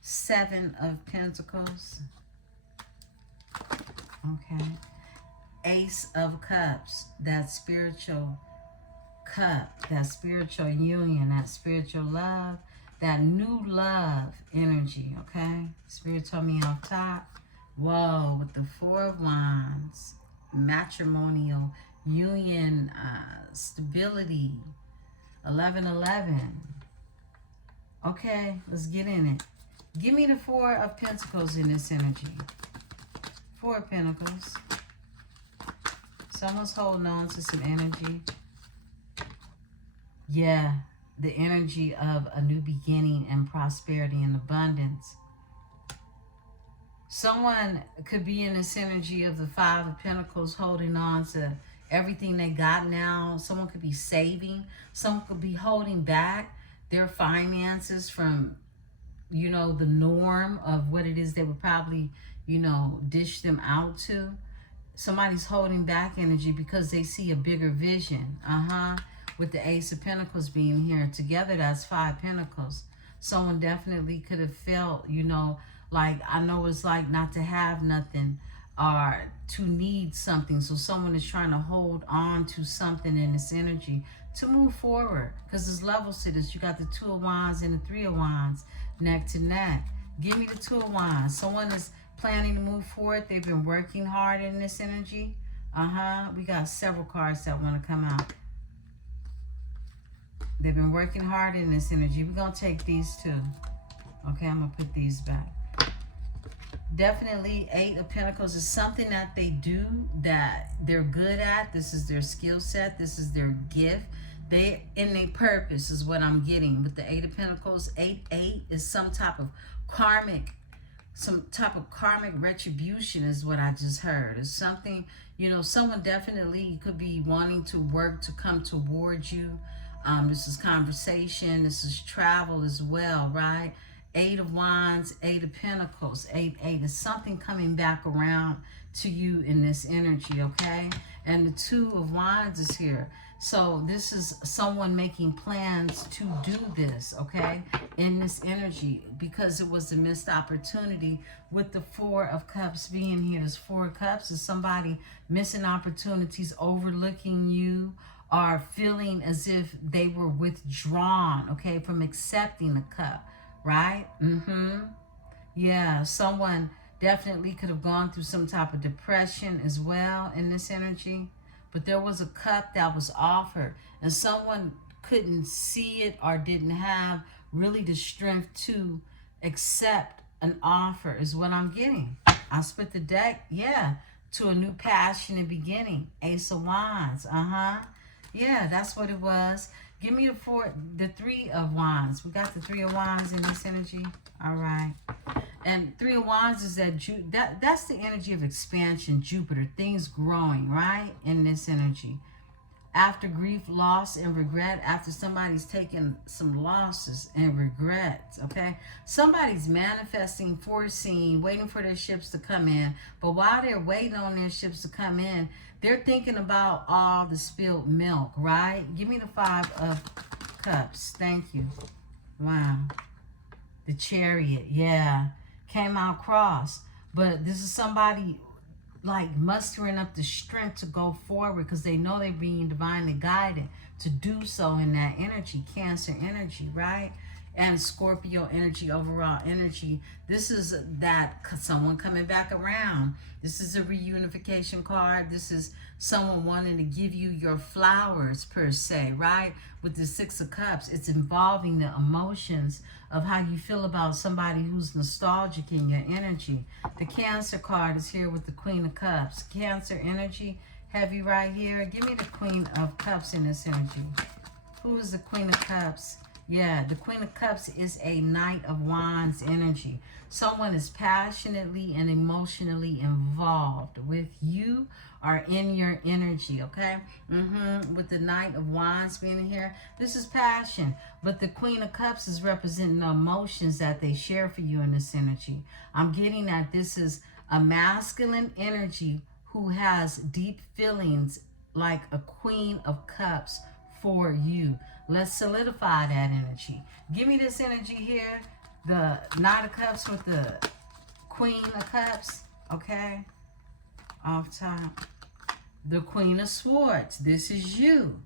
Seven of Pentacles. Okay. Ace of Cups, that spiritual cup, that spiritual union, that spiritual love, that new love energy, okay? Spirit told me off top. Whoa, with the Four of Wands, matrimonial union, stability, 1111. Okay, let's get in it. Give me the Four of Pentacles in this energy. Four of Pentacles. Someone's holding on to some energy. Yeah, the energy of a new beginning and prosperity and abundance. Someone could be in this energy of the Five of Pentacles, holding on to everything they got now. Someone could be saving. Someone could be holding back their finances from, you know, the norm of what it is they would probably, you know, dish them out to. Somebody's holding back energy because they see a bigger vision. With the Ace of Pentacles being here together, that's Five Pentacles. Someone definitely could have felt, you know, like, I know it's like not to have nothing or to need something. So someone is trying to hold on to something in this energy to move forward. Because there's levels to this. You got the Two of Wands and the Three of Wands neck to neck. Give me the Two of Wands. Someone is planning to move forward. They've been working hard in this energy. We got several cards that want to come out. They've been working hard in this energy. We're going to take these two. Okay, I'm going to put these back. Definitely, Eight of Pentacles is something that they do that they're good at. This is their skill set. This is their gift. They in their purpose is what I'm getting. With the Eight of Pentacles, 8 is some type of karmic retribution is what I just heard. It's something, you know, someone definitely could be wanting to work to come towards you. This is conversation. This is travel as well, right? Eight of Wands, Eight of Pentacles, 8 is something coming back around to you in this energy, okay? And the Two of Wands is here. So this is someone making plans to do this, okay, in this energy, because it was a missed opportunity with the Four of Cups being here. This Four of Cups is somebody missing opportunities, overlooking you, are feeling as if they were withdrawn, okay, from accepting the cup, right? Yeah, someone definitely could have gone through some type of depression as well in this energy. But there was a cup that was offered, and someone couldn't see it or didn't have really the strength to accept an offer, is what I'm getting. I split the deck, yeah, to a new passionate beginning. Ace of Wands, yeah, that's what it was. Give me the Three of Wands. We got the Three of Wands in this energy. All right. And Three of Wands is that's the energy of expansion, Jupiter, things growing, right? In this energy. After grief, loss, and regret, after somebody's taken some losses and regrets, okay? Somebody's manifesting, foreseeing, waiting for their ships to come in. But while they're waiting on their ships to come in, they're thinking about all the spilled milk, right? Give me the Five of Cups. Thank you. Wow. The Chariot, yeah. Came out cross. But this is somebody like mustering up the strength to go forward because they know they're being divinely guided to do so in that energy, Cancer energy, right? And Scorpio energy, overall energy. This is that someone coming back around. This is a reunification card. This is someone wanting to give you your flowers per se, right? With the Six of Cups, it's involving the emotions of how you feel about somebody who's nostalgic in your energy. The Cancer card is here with the Queen of Cups. Cancer energy, heavy right here. Give me the Queen of Cups in this energy. Who is the Queen of Cups? Yeah, the Queen of Cups is a Knight of Wands energy. Someone is passionately and emotionally involved with you or in your energy, okay? With the Knight of Wands being here, this is passion. But the Queen of Cups is representing the emotions that they share for you in this energy. I'm getting that this is a masculine energy who has deep feelings like a Queen of Cups for you. Let's solidify that energy. Give me this energy here. The Knight of Cups with the Queen of Cups. Okay. Off top. The Queen of Swords. This is you.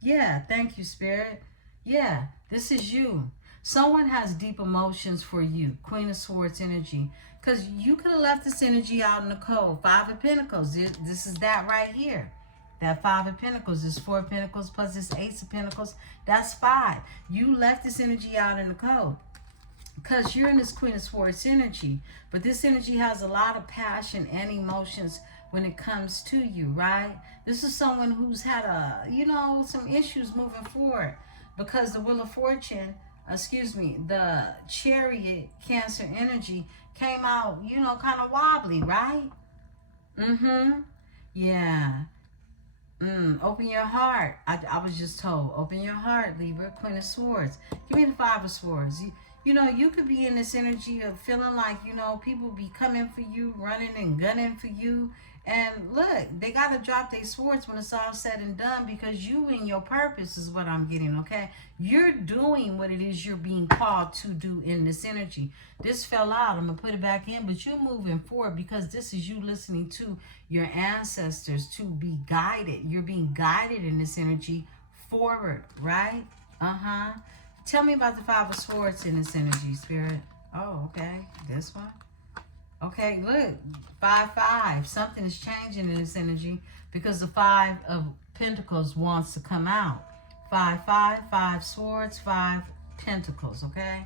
Yeah. Thank you, Spirit. Yeah. This is you. Someone has deep emotions for you. Queen of Swords energy. Because you could have left this energy out in the cold. Five of Pentacles. This is that right here. That Five of Pentacles is Four of Pentacles plus this Ace of Pentacles. That's five. You left this energy out in the cold because you're in this Queen of Swords energy. But this energy has a lot of passion and emotions when it comes to you, right? This is someone who's had some issues moving forward because the Wheel of Fortune, the Chariot Cancer energy came out, kind of wobbly, right? Yeah. Open your heart. I was just told, open your heart, Libra. Queen of Swords. Give me the Five of Swords. You could be in this energy of feeling like, people be coming for you, running and gunning for you. And look, they got to drop their swords when it's all said and done because you and your purpose is what I'm getting, okay? You're doing what it is you're being called to do in this energy. This fell out. I'm going to put it back in, but you're moving forward because this is you listening to your ancestors to be guided. You're being guided in this energy forward, right? Tell me about the Five of Swords in this energy, Spirit. Oh, okay. This one. Okay, look, 5-5. Something is changing in this energy because the Five of Pentacles wants to come out. 5-5, 5 swords, 5 pentacles, okay?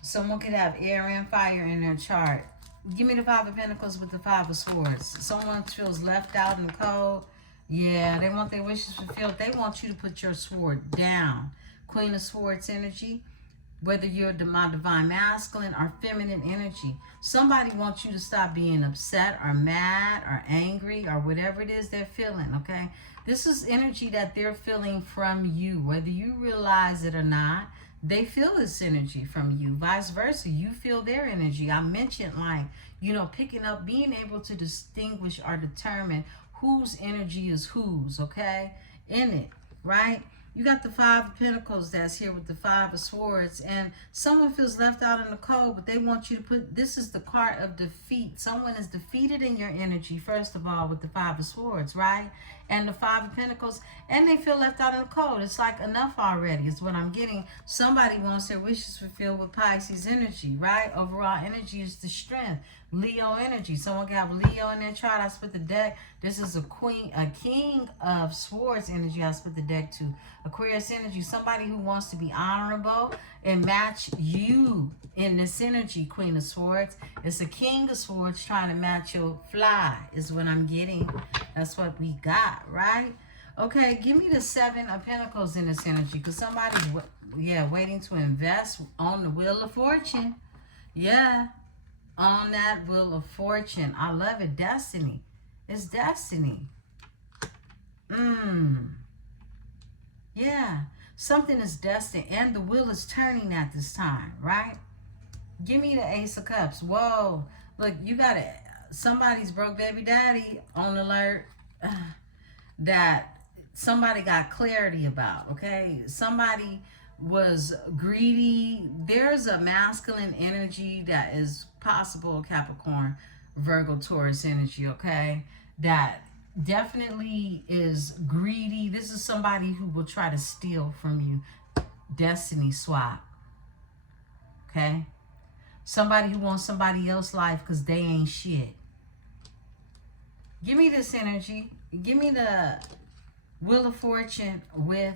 Someone could have air and fire in their chart. Give me the Five of Pentacles with the Five of Swords. Someone feels left out in the cold. Yeah, they want their wishes fulfilled. They want you to put your sword down. Queen of Swords energy. Whether you're my divine masculine or feminine energy, somebody wants you to stop being upset or mad or angry or whatever it is they're feeling, okay? This is energy that they're feeling from you. Whether you realize it or not, they feel this energy from you. Vice versa, you feel their energy. I mentioned picking up, being able to distinguish or determine whose energy is whose, okay? In it, right? You got the Five of Pentacles that's here with the Five of Swords, and someone feels left out in the cold, but they want you to put, this is the card of defeat. Someone is defeated in your energy, first of all, with the Five of Swords, right? And the Five of Pentacles, and they feel left out in the cold. It's like enough already is what I'm getting. Somebody wants their wishes fulfilled with Pisces energy, right? Overall energy is the strength. Leo energy. Someone can have Leo in their chart. I split the deck. This is a king of swords energy. I split the deck to Aquarius energy. Somebody who wants to be honorable and match you in this energy, Queen of Swords. It's a king of swords trying to match your fly is what I'm getting. That's what we got, right? Okay, give me the Seven of Pentacles in this energy, because somebody's waiting to invest on the Wheel of Fortune. Yeah. On that Wheel of Fortune. I love it. Destiny. It's destiny. Yeah. Something is destined. And the wheel is turning at this time, right? Give me the Ace of Cups. Whoa. Look, you got it. Somebody's broke baby daddy on alert that somebody got clarity about, okay? Somebody was greedy. There's a masculine energy that is possible, Capricorn, Virgo, Taurus energy, okay? That definitely is greedy. This is somebody who will try to steal from you. Destiny swap, okay? Somebody who wants somebody else's life because they ain't shit. Give me this energy. Give me the Wheel of Fortune with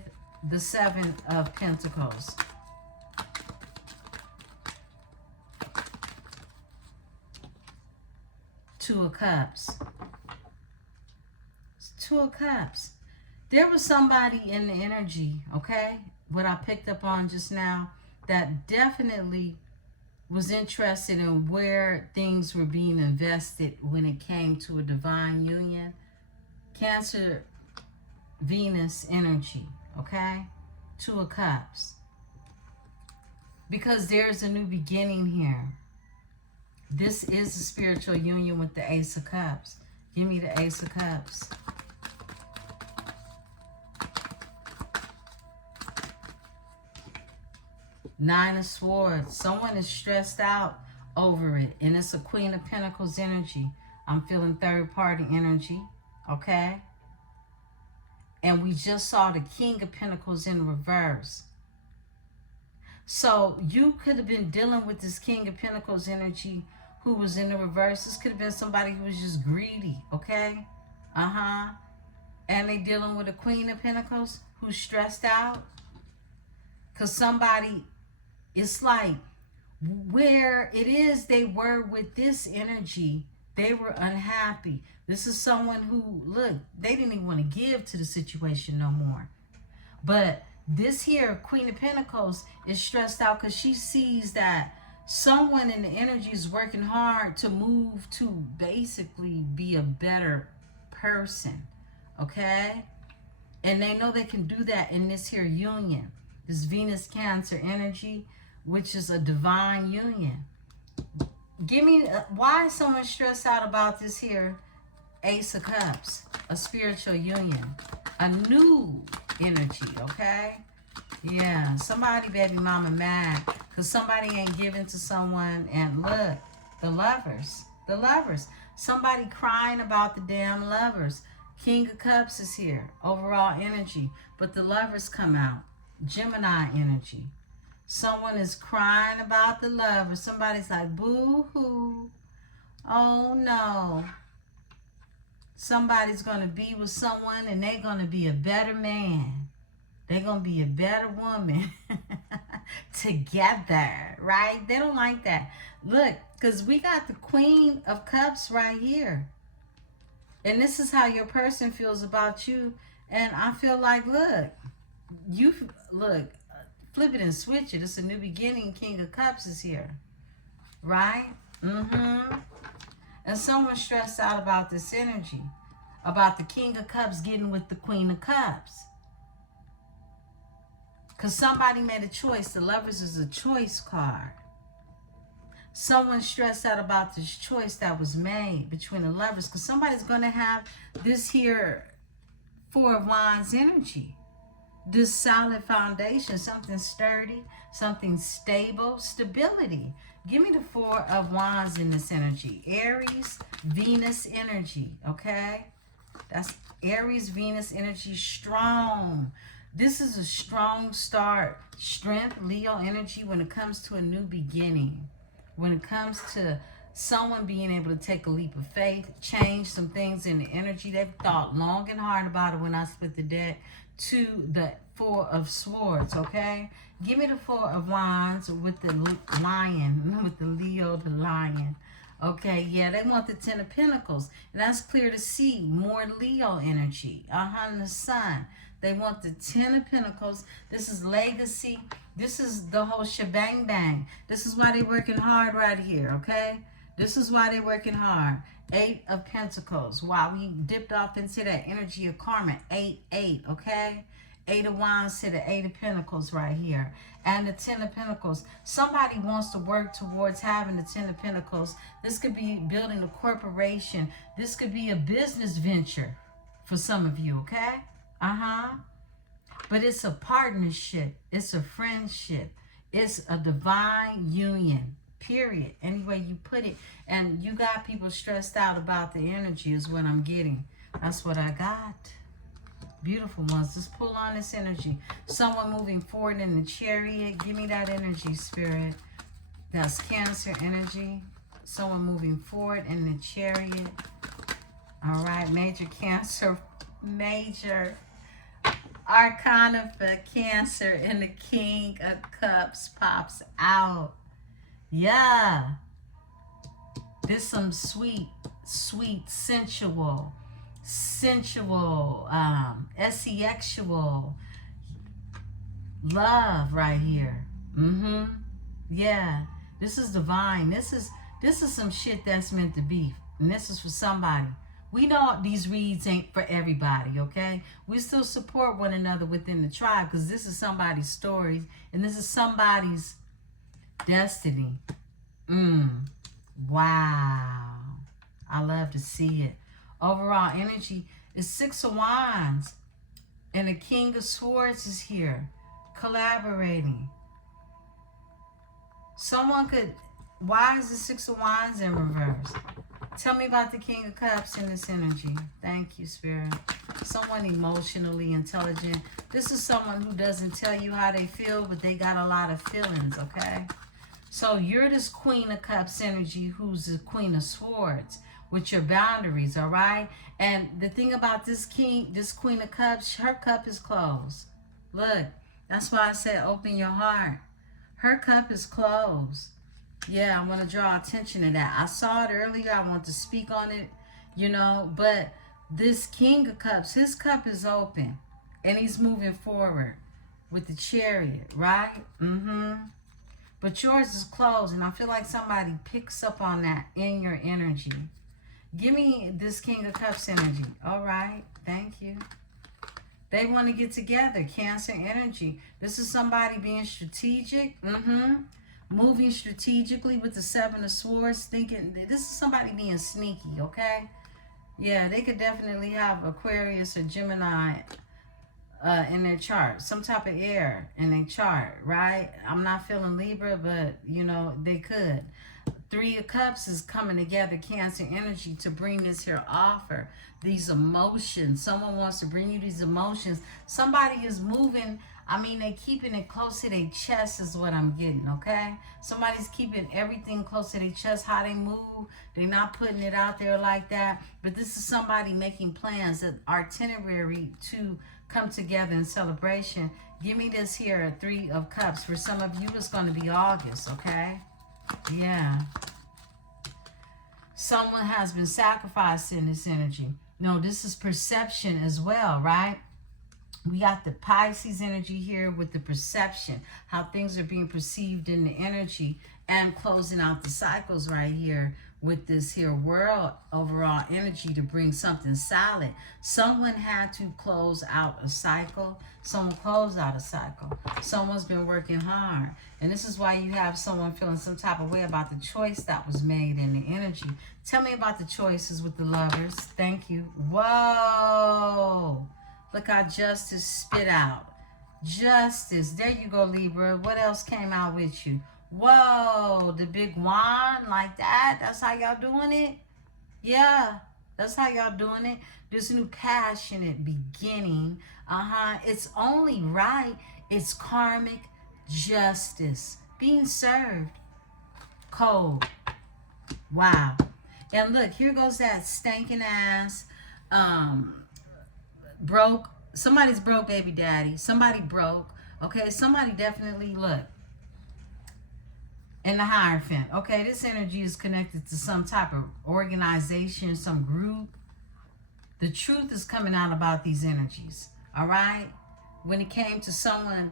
the Seven of Pentacles. Two of Cups. Two of Cups. There was somebody in the energy, okay, what I picked up on just now, that definitely was interested in where things were being invested when it came to a divine union. Cancer, Venus energy, okay? Two of Cups. Because there's a new beginning here. This is a spiritual union with the Ace of Cups. Give me the Ace of Cups. Nine of Swords. Someone is stressed out over it. And it's a Queen of Pentacles energy. I'm feeling third party energy. Okay? And we just saw the King of Pentacles in reverse. So you could have been dealing with this King of Pentacles energy who was in the reverse. This could have been somebody who was just greedy. Okay? And they dealing with a Queen of Pentacles who's stressed out. Because somebody, it's like where it is they were with this energy, they were unhappy. This is someone who, look, they didn't even want to give to the situation no more. But this here, Queen of Pentacles, is stressed out because she sees that someone in the energy is working hard to move to basically be a better person. Okay? And they know they can do that in this here union. This Venus Cancer energy, which is a divine union. Give me, why is someone stressed out about this here Ace of Cups? A spiritual union. A new energy, okay? Yeah, somebody baby mama mad because somebody ain't giving to someone. And look, the lovers. The lovers. Somebody crying about the damn lovers. King of Cups is here. Overall energy. But the lovers come out. Gemini energy. Someone is crying about the lover. Somebody's like, boo-hoo. Oh, no. Somebody's going to be with someone and they're going to be a better man. They're going to be a better woman together, right? They don't like that. Look, because we got the Queen of Cups right here. And this is how your person feels about you. And I feel like, look, flip it and switch it. It's a new beginning. King of Cups is here. Right? And someone's stressed out about this energy. About the King of Cups getting with the Queen of Cups. Because somebody made a choice. The Lovers is a choice card. Someone's stressed out about this choice that was made between the lovers. Because somebody's going to have this here Four of Wands energy. this solid foundation, something sturdy, something stable, stability. Give me the Four of Wands in this energy. Aries, Venus energy, okay? That's Aries, Venus energy, strong. This is a strong start. Strength, Leo energy when it comes to a new beginning. When it comes to someone being able to take a leap of faith, change some things in the energy. They've thought long and hard about it when I split the deck to the Four of Swords, okay? Give me the Four of Wands with the lion, with the Leo, the lion. Okay, yeah, they want the Ten of Pentacles. And that's clear to see. More Leo energy. And the Sun. They want the Ten of Pentacles. This is legacy. This is the whole shebang bang. This is why they're working hard right here, okay? This is why they're working hard. Eight of Pentacles. Wow, we dipped off into that energy of karma. 8, okay? Eight of Wands to the Eight of Pentacles right here. And the Ten of Pentacles. Somebody wants to work towards having the Ten of Pentacles. This could be building a corporation. This could be a business venture for some of you, okay? But it's a partnership. It's a friendship. It's a divine union. Period. Any way you put it. And you got people stressed out about the energy is what I'm getting. That's what I got. Beautiful ones. Let's pull on this energy. Someone moving forward in the Chariot. Give me that energy, Spirit. That's Cancer energy. Someone moving forward in the Chariot. All right. Major Cancer. Major Arcana for Cancer. And the King of Cups pops out. Yeah. There's some sweet, sensual, sexual love right here. Yeah. This is divine. This is some shit that's meant to be. And this is for somebody. We know these reads ain't for everybody, okay? We still support one another within the tribe because this is somebody's story and this is somebody's destiny. Wow. I love to see it. Overall energy is Six of Wands. And the King of Swords is here. Collaborating. Someone could... Why is the Six of Wands in reverse? Tell me about the King of Cups in this energy. Thank you, Spirit. Someone emotionally intelligent. This is someone who doesn't tell you how they feel, but they got a lot of feelings, okay? So you're this Queen of Cups energy who's the Queen of Swords with your boundaries, all right? And the thing about this Queen of Cups, her cup is closed. Look, that's why I said open your heart. Her cup is closed. Yeah, I want to draw attention to that. I saw it earlier. I want to speak on it, you know. But this King of Cups, his cup is open. And he's moving forward with the Chariot, right? But yours is closed. And I feel like somebody picks up on that in your energy. Give me this King of Cups energy. All right. Thank you. They want to get together. Cancer energy. This is somebody being strategic. Moving strategically with the Seven of Swords. Thinking this is somebody being sneaky, okay? Yeah, they could definitely have Aquarius or Gemini in their chart. Some type of air in their chart, right? I'm not feeling Libra, but, you know, they could. Three of Cups is coming together, Cancer energy, to bring this here offer. These emotions. Someone wants to bring you these emotions. Somebody is moving... I mean, they keeping it close to their chest is what I'm getting, okay? Somebody's keeping everything close to their chest, how they move. They're not putting it out there like that. But this is somebody making plans, an itinerary to come together in celebration. Give me this here, Three of Cups. For some of you, it's going to be August, okay? Yeah. Someone has been sacrificed in this energy. No, this is perception as well, right? We got the Pisces energy here with the perception, how things are being perceived in the energy, and closing out the cycles right here with this here world overall energy to bring something solid. Someone had to close out a cycle. Someone closed out a cycle. Someone's been working hard. And this is why you have someone feeling some type of way about the choice that was made in the energy. Tell me about the choices with the Lovers. Thank you. Whoa. Look how justice spit out. Justice. There you go, Libra. What else came out with you? Whoa, the big wand like that. That's how y'all doing it? Yeah, that's how y'all doing it. This new passionate beginning. It's only right. It's karmic justice being served. Cold. Wow. And look, here goes that stinking ass, broke. Somebody's broke baby daddy. Somebody broke. Okay, somebody definitely, look, in the Hierophant. Okay, this energy is connected to some type of organization, some group. The truth is coming out about these energies. All right? When it came to someone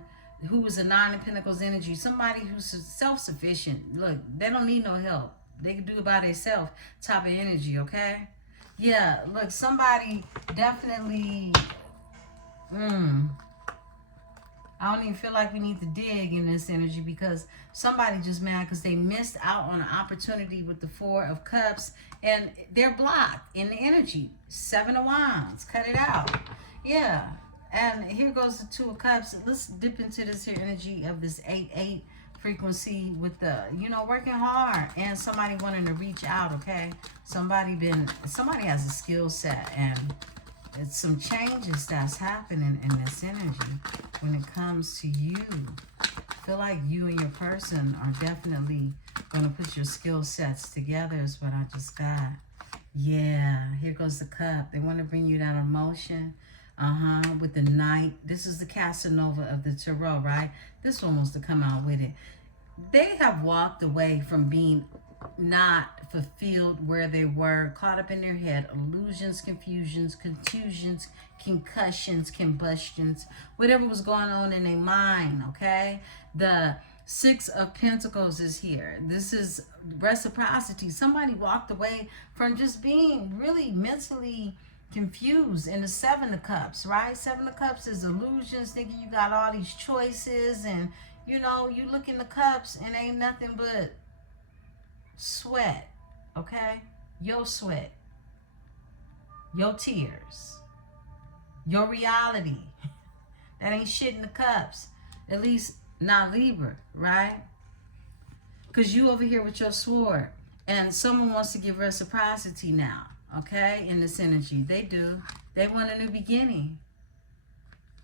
who was a Nine of Pentacles energy, somebody who's self-sufficient. Look, they don't need no help. They can do it by themselves type of energy, okay? Yeah, look, somebody definitely... I don't even feel like we need to dig in this energy because somebody just mad because they missed out on an opportunity with the Four of Cups and they're blocked in the energy. Seven of Wands. Cut it out. Yeah. And here goes the Two of Cups. Let's dip into this here energy of this 8-8 frequency with the, working hard and somebody wanting to reach out, okay? Somebody has a skill set and it's some changes that's happening in this energy when it comes to you. I feel like you and your person are definitely going to put your skill sets together is what I just got. Yeah, here goes the cup. They want to bring you that emotion. With the Knight. This is the Casanova of the Tarot, right? This one wants to come out with it. They have walked away from being not fulfilled where they were, caught up in their head, illusions, confusions, contusions, concussions, combustions, whatever was going on in their mind, okay? The Six of Pentacles is here. This is reciprocity. Somebody walked away from just being really mentally confused. In the Seven of Cups, right? Seven of Cups is illusions, thinking you got all these choices and, you look in the cups and ain't nothing but sweat, okay? Your sweat, your tears, your reality. That ain't shit in the cups. At least not Libra, right? Because you over here with your sword and someone wants to give reciprocity now, okay? In this energy. They do. They want a new beginning.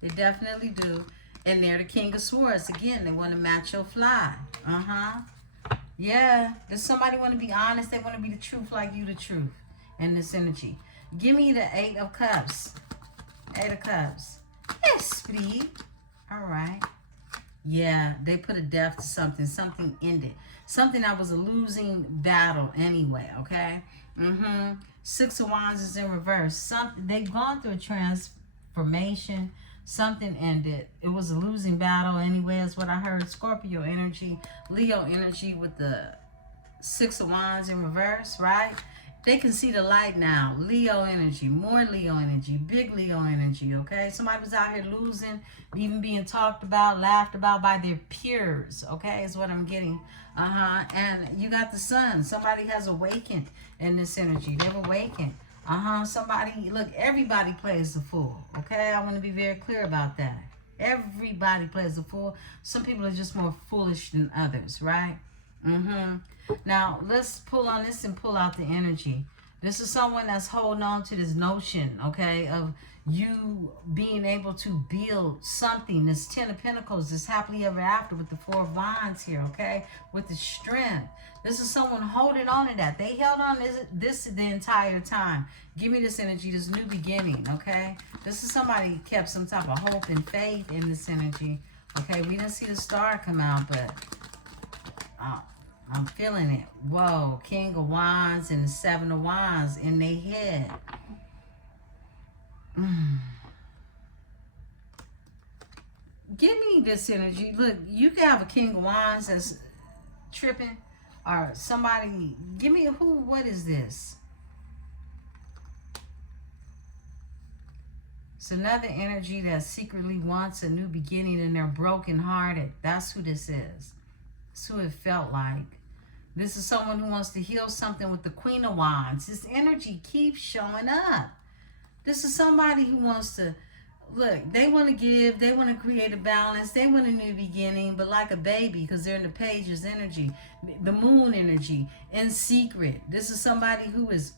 They definitely do. And they're the King of Swords. Again, they want to match your fly. Yeah. Does somebody want to be honest? They want to be the truth like you the truth in this energy. Give me the Eight of Cups. Eight of Cups. Yes, please. All right. Yeah, they put a death to something. Something ended. Something that was a losing battle anyway, okay? Six of Wands is in reverse. They've gone through a transformation. Something ended. It was a losing battle anyway, is what I heard. Scorpio energy, Leo energy with the Six of Wands in reverse, right? They can see the light now. Leo energy, more Leo energy, big Leo energy, okay? Somebody was out here losing, even being talked about, laughed about by their peers, okay, is what I'm getting. And you got the sun. Somebody has awakened in this energy. They've awakened. Somebody, look, everybody plays the fool, okay? I want to be very clear about that. Everybody plays the fool. Some people are just more foolish than others, right? Now, let's pull on this and pull out the energy. This is someone that's holding on to this notion, okay, of you being able to build something. This Ten of Pentacles, this happily ever after with the Four of Wands here, okay, with the strength. This is someone holding on to that. They held on this the entire time. Give me this energy, this new beginning, okay? This is somebody kept some type of hope and faith in this energy, okay? We didn't see the star come out, but I'm feeling it. Whoa, King of Wands and the Seven of Wands in their head. Give me this energy. Look, you can have a King of Wands that's tripping or somebody. Give me what is this? It's another energy that secretly wants a new beginning and they're brokenhearted. That's who this is. That's who it felt like. This is someone who wants to heal something with the Queen of Wands. This energy keeps showing up. This is somebody who wants to Look, they want to give, they want to create a balance, they want a new beginning, but like a baby, because they're in the pages energy, the moon energy, in secret. This is somebody who is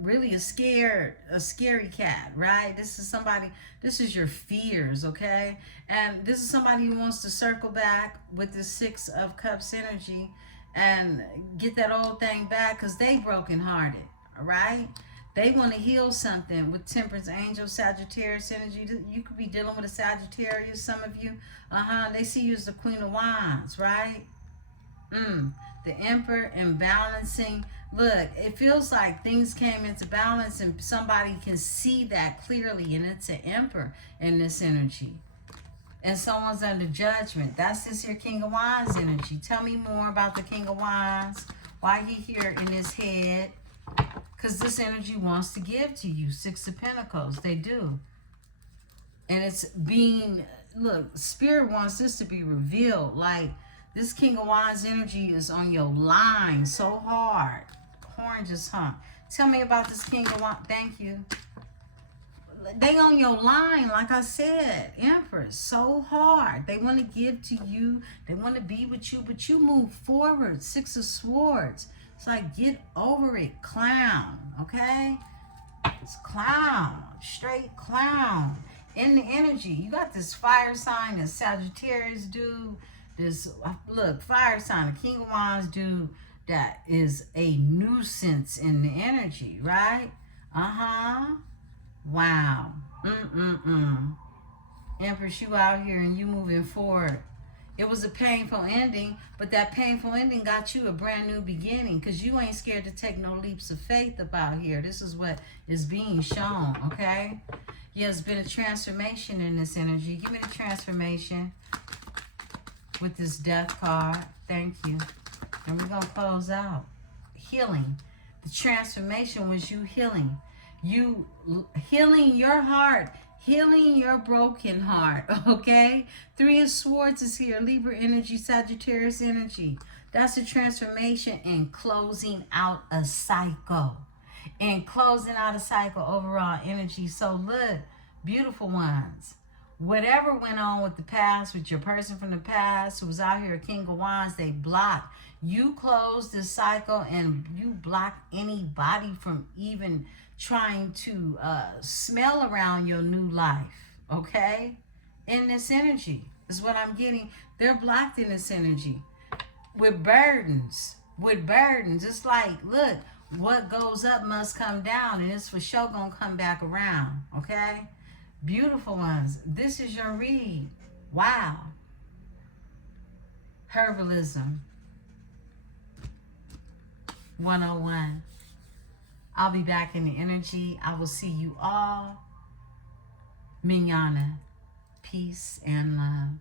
really a scary cat, right? This is somebody, this is your fears, okay? And this is somebody who wants to circle back with the Six of Cups energy and get that old thing back because they brokenhearted, all right? They want to heal something with Temperance Angel, Sagittarius energy. You could be dealing with a Sagittarius, some of you. They see you as the Queen of Wands, right? The Emperor and balancing. Look, it feels like things came into balance and somebody can see that clearly, and it's an Emperor in this energy. And someone's under judgment. That's this here King of Wands energy. Tell me more about the King of Wands. Why he here in his head? Because this energy wants to give to you. Six of Pentacles. They do. And it's being, look, Spirit wants this to be revealed. Like, this King of Wands energy is on your line so hard. Horn just hung. Tell me about this King of Wands. Thank you. They on your line, like I said. Empress, so hard. They want to give to you. They want to be with you, but you move forward. Six of Swords. It's like, get over it, clown, okay? It's clown, straight clown. In the energy, you got this fire sign, this Sagittarius dude, this, look, fire sign, the King of Wands dude that is a nuisance in the energy, right? Wow. Empress, you out here and you moving forward. It was a painful ending, but that painful ending got you a brand new beginning because you ain't scared to take no leaps of faith about here. This is what is being shown, okay? Yeah, there's been a transformation in this energy. Give me the transformation with this Death card. Thank you. And we're going to close out. Healing. The transformation was you healing. You healing your heart. Healing your broken heart, okay? Three of Swords is here. Libra energy, Sagittarius energy. That's a transformation and closing out a cycle. And closing out a cycle, overall energy. So look, beautiful ones. Whatever went on with the past, with your person from the past who was out here, King of Wands, they blocked. You close this cycle and you block anybody from even trying to smell around your new life, okay? In this energy is what I'm getting. They're blocked in this energy with burdens. It's like, look, what goes up must come down, and it's for sure gonna come back around, okay? Beautiful ones, this is your read. Wow. Herbalism 101. I'll be back in the energy. I will see you all. Mignana. Peace and love.